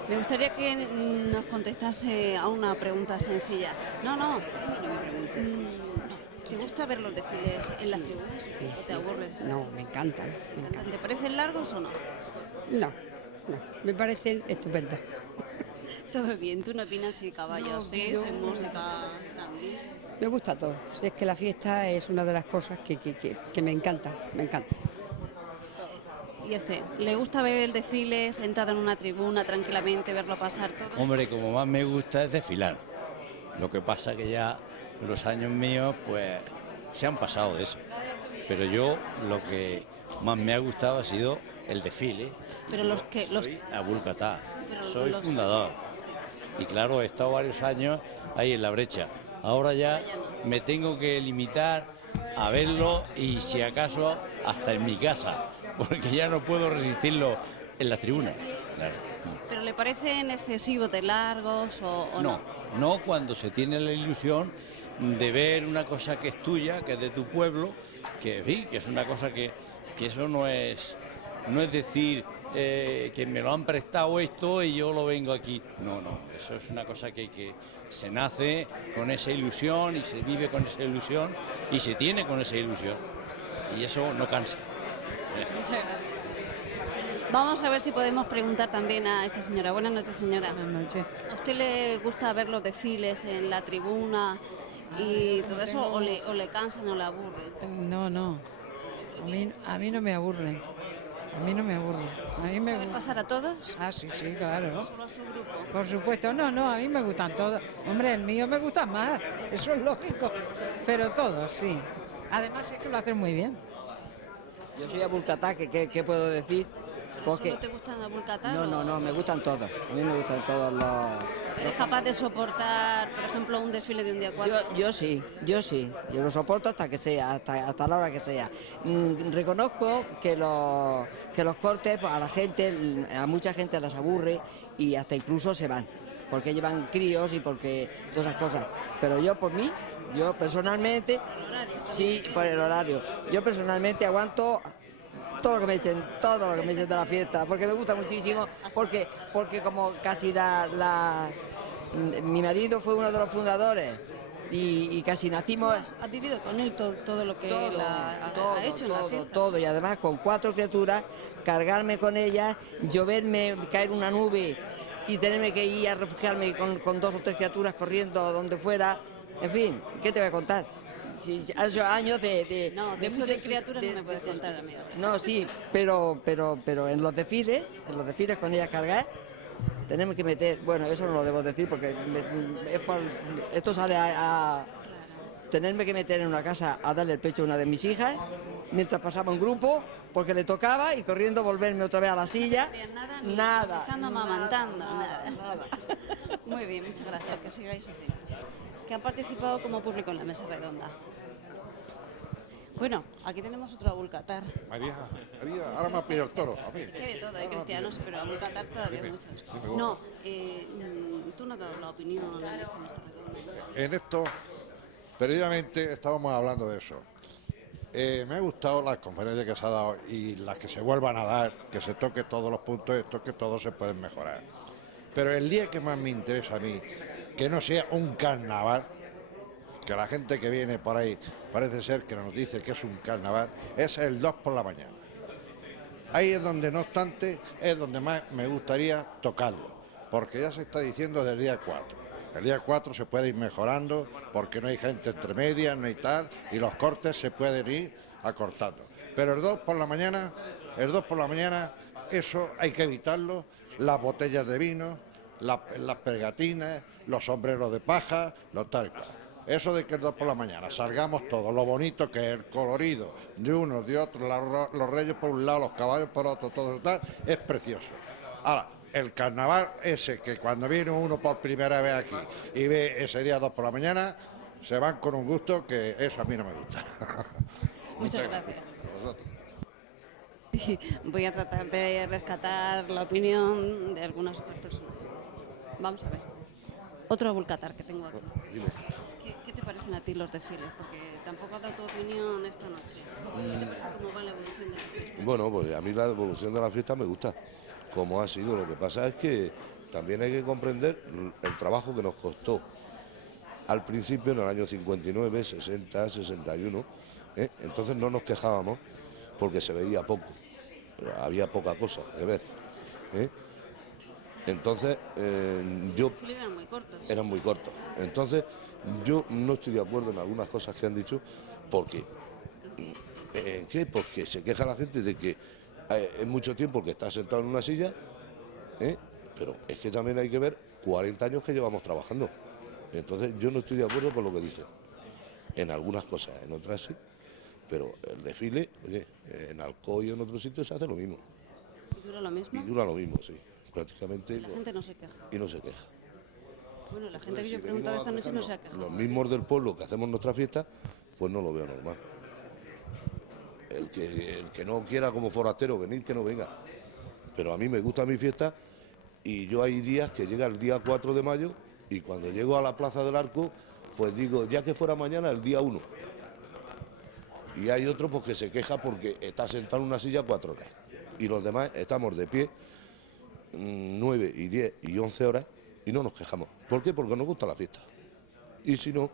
Me gustaría que nos contestase a una pregunta sencilla. No me preguntes. ¿Te gusta ver los desfiles en las tribunas o te aburre? No, me encantan. ¿Te parecen largos o no? No, me parecen estupendos. Todo bien, ¿tú no opinas si caballos, sí, yo- si música también? Me gusta todo. Si es que la fiesta es una de las cosas que me encanta, me encanta. ¿Y le gusta ver el desfile sentado en una tribuna tranquilamente, verlo pasar todo? Hombre, como más me gusta es desfilar. Lo que pasa que ya los años míos pues se han pasado de eso. Pero yo lo que más me ha gustado ha sido el desfile. Pero Soy Abul Qatar, pero soy los- fundador. Y claro, he estado varios años ahí en la brecha. Ahora ya me tengo que limitar a verlo y si acaso hasta en mi casa, porque ya no puedo resistirlo en la tribuna. Claro. ¿Pero le parecen excesivos de largos o no? No cuando se tiene la ilusión de ver una cosa que es tuya, que es de tu pueblo, que sí, que es una cosa que eso no es decir que me lo han prestado esto y yo lo vengo aquí. No, eso es una cosa que se nace con esa ilusión y se vive con esa ilusión y se tiene con esa ilusión. Y eso no cansa. Muchas gracias. Vamos a ver si podemos preguntar también a esta señora. Buenas noches, señora. Buenas noches. ¿A usted le gusta ver los desfiles en la tribuna y todo eso, o le cansan o le aburren? No, no. A mí no me aburren. A mí no me aburren. A mí me ¿Saber pasar a todos? Ah, sí, claro. ¿Solo a su grupo? Por supuesto, no, a mí me gustan todos. Hombre, el mío me gusta más, eso es lógico. Pero todos, sí. Además es que lo hacen muy bien. Yo soy abulcatá, ¿qué puedo decir? Porque ¿Solo te gustan abulcatá? No, me gustan todos. A mí me gustan todos los... ¿Eres capaz de soportar, por ejemplo, un desfile de un día 4? Yo sí. Yo lo soporto hasta que sea, hasta la hora que sea. Reconozco que los cortes, pues, a mucha gente las aburre y hasta incluso se van. Porque llevan críos y porque todas esas cosas. Pero yo personalmente... Sí, por el horario. Yo personalmente aguanto todo lo que me echen de la fiesta, porque me gusta muchísimo, porque como casi mi marido fue uno de los fundadores y casi nacimos... ¿Has vivido con él todo lo que él ha hecho en la fiesta? Todo, y además con 4 criaturas, cargarme con ellas, lloverme, caer una nube y tenerme que ir a refugiarme con 2 o 3 criaturas corriendo donde fuera, en fin, ¿qué te voy a contar? Sí, hace años de criaturas no me puedes contar, amigo. No, sí, pero en los desfiles con ellas cargar, tenemos que meter, bueno, eso no lo debo decir porque esto sale a tenerme que meter en una casa a darle el pecho a una de mis hijas, mientras pasaba un grupo, porque le tocaba y corriendo volverme otra vez a la silla. Nada. Estando amamantando, nada. Muy bien, muchas gracias, que sigáis así. Que han participado como público en la mesa redonda. Bueno, aquí tenemos otro abulcatar. María, ahora me ha pillado el toro, a mí. Hay de todo, hay cristianos, pero abulcatar todavía hay muchos. No, tú no te has dado la opinión en esta mesa redonda. En esto, previamente estábamos hablando de eso. Me ha gustado las conferencias que se ha dado y las que se vuelvan a dar, que se toque todos los puntos estos, que todos se pueden mejorar. Pero el día que más me interesa a mí, que no sea un carnaval, que la gente que viene por ahí parece ser que nos dice que es un carnaval, es el 2 por la mañana. Ahí es donde, no obstante, es donde más me gustaría tocarlo, porque ya se está diciendo del día 4. El día 4 se puede ir mejorando porque no hay gente entre medias, no hay tal, y los cortes se pueden ir acortando. Pero el 2 por la mañana, eso hay que evitarlo, las botellas de vino, las pegatinas, los sombreros de paja, lo tal cual. Eso de que el 2 por la mañana salgamos todos, lo bonito que es el colorido de unos, de otros, los reyes por un lado, los caballos por otro, todo eso tal, es precioso. Ahora, el carnaval ese que cuando viene uno por primera vez aquí y ve ese día 2 por la mañana, se van con un gusto que eso a mí no me gusta. Muchas gracias. Voy a tratar de rescatar la opinión de algunas otras personas. Vamos a ver. Otro abulcatar que tengo aquí. ¿Qué te parecen a ti los desfiles? Porque tampoco has dado tu opinión esta noche. ¿Qué te parece cómo va la evolución de la fiesta? Bueno, pues a mí la evolución de la fiesta me gusta, como ha sido. Lo que pasa es que también hay que comprender el trabajo que nos costó al principio, en el año 59, 60, 61. Entonces no nos quejábamos porque se veía poco, había poca cosa que ver. Entonces, eran muy cortos. Entonces, yo no estoy de acuerdo en algunas cosas que han dicho, porque ¿qué? Porque se queja la gente de que es mucho tiempo que está sentado en una silla, pero es que también hay que ver 40 años que llevamos trabajando. Entonces, yo no estoy de acuerdo con lo que dicen. En algunas cosas, en otras sí, pero el desfile, oye, en Alcoy y en otros sitios se hace lo mismo. ¿Y dura lo mismo? Y dura lo mismo, sí. Prácticamente. Y la gente no se queja. Y no se queja. Bueno, la gente que yo he preguntado esta noche no se ha quejado. Los mismos del pueblo que hacemos nuestra fiesta, pues no lo veo normal. El que no quiera como forastero venir, que no venga. Pero a mí me gusta mi fiesta y yo hay días que llega el día 4 de mayo y cuando llego a la Plaza del Arco, pues digo, ya que fuera mañana, el día 1. Y hay otro pues que se queja porque está sentado en una silla 4 horas. Y los demás estamos de pie 9 y 10 y 11 horas y no nos quejamos. ¿Por qué? Porque nos gusta la fiesta. Y si no,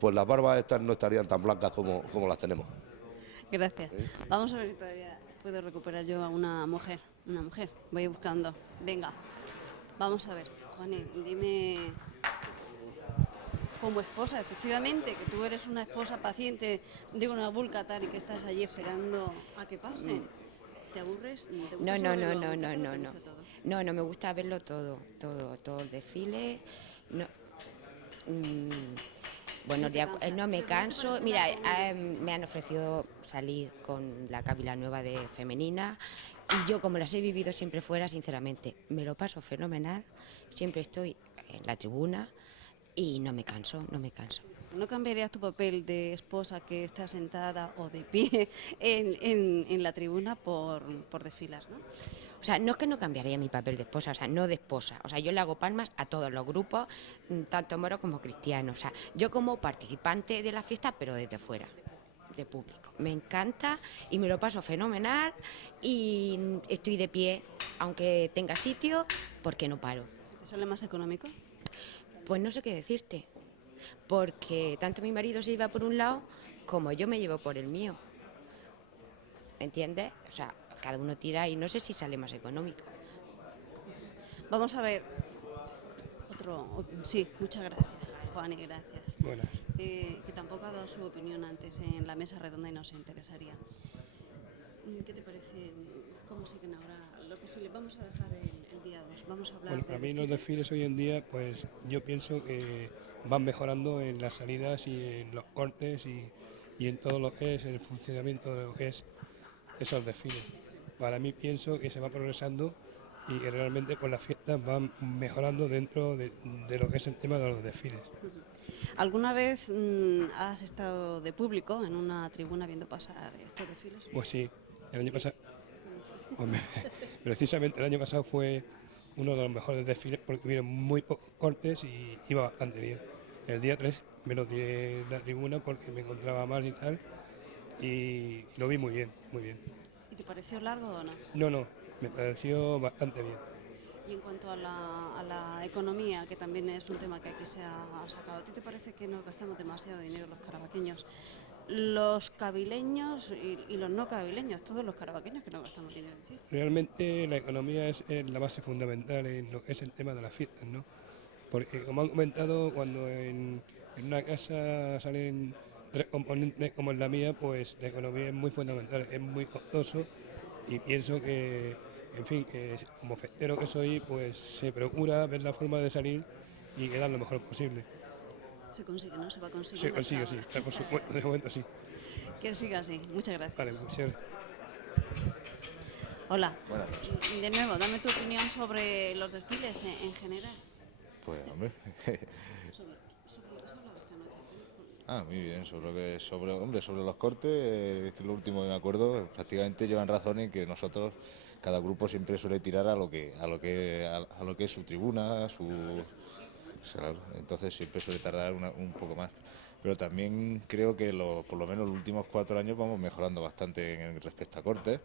pues las barbas estas no estarían tan blancas como las tenemos. Gracias. Vamos a ver si todavía puedo recuperar yo a una mujer. Voy buscando. Venga, vamos a ver. Juaní, dime como esposa, efectivamente, que tú eres una esposa paciente de una Abul-Qatar y que estás allí esperando a que pase. ¿Te aburres? ¿Te gusta No, solo no, verlo no, a no, Abul-Qatar o no, te no. gusta todo? No, me gusta verlo todo el desfile. No, bueno, no me canso. Mira, me han ofrecido salir con la Cábila Nueva de femenina y yo, como las he vivido siempre fuera, sinceramente, me lo paso fenomenal. Siempre estoy en la tribuna y no me canso. ¿No cambiarías tu papel de esposa que está sentada o de pie en la tribuna por desfilar, no? O sea, no es que no cambiaría mi papel de esposa, o sea, no de esposa. O sea, yo le hago palmas a todos los grupos, tanto moros como cristianos. O sea, yo como participante de la fiesta, pero desde fuera, de público. Me encanta y me lo paso fenomenal y estoy de pie, aunque tenga sitio, porque no paro. ¿Te sale más económico? Pues no sé qué decirte, porque tanto mi marido se lleva por un lado como yo me llevo por el mío. ¿Me entiendes? O sea, cada uno tira y no sé si sale más económico. Vamos a ver sí, muchas gracias, Juan, y gracias. Buenas. Que tampoco ha dado su opinión antes en la mesa redonda y nos interesaría. ¿Qué te parece? ¿Cómo siguen ahora los desfiles? Vamos a dejar el día 2, vamos a hablar Bueno, de a mí los desfiles hoy en día, pues yo pienso que van mejorando en las salidas y en los cortes y en todo lo que es el funcionamiento de lo que es esos desfiles. Para mí pienso que se va progresando y que realmente pues, las fiestas van mejorando dentro de lo que es el tema de los desfiles. ¿Alguna vez has estado de público en una tribuna viendo pasar estos desfiles? Pues sí, el año pasado, precisamente el año pasado fue uno de los mejores desfiles porque hubieron muy pocos cortes y iba bastante bien. El día 3 me lo tiré de la tribuna porque me encontraba mal y tal y lo vi muy bien, muy bien. ¿Y te pareció largo o no? No, me pareció bastante bien. Y en cuanto a la economía, que también es un tema que aquí se ha sacado, ¿a ti te parece que nos gastamos demasiado dinero los carabaqueños? Los cabileños y los no cabileños, todos los carabaqueños que no gastamos dinero en fiestas. Realmente la economía es la base fundamental en lo que es el tema de las fiestas, ¿no? Porque como han comentado, cuando en una casa salen 3 componentes como en la mía, pues la economía es muy fundamental, es muy costoso y pienso que, en fin, que como festero que soy, pues se procura ver la forma de salir y quedar lo mejor posible. Se consigue, ¿no? Se va a conseguir. Se consigue, sí, por supuesto, de momento sí. Que siga así. Muchas gracias. Vale, muchas gracias. Hola. Buenas. De nuevo, dame tu opinión sobre los desfiles en general. Pues, hombre. Sobre lo que se ha hablado esta noche. Muy bien, sobre los cortes, que lo último que me acuerdo, prácticamente llevan razón en que nosotros, cada grupo siempre suele tirar a lo que es su tribuna, claro, entonces siempre suele tardar un poco más. Pero también creo que por lo menos los últimos 4 años vamos mejorando bastante respecto a cortes.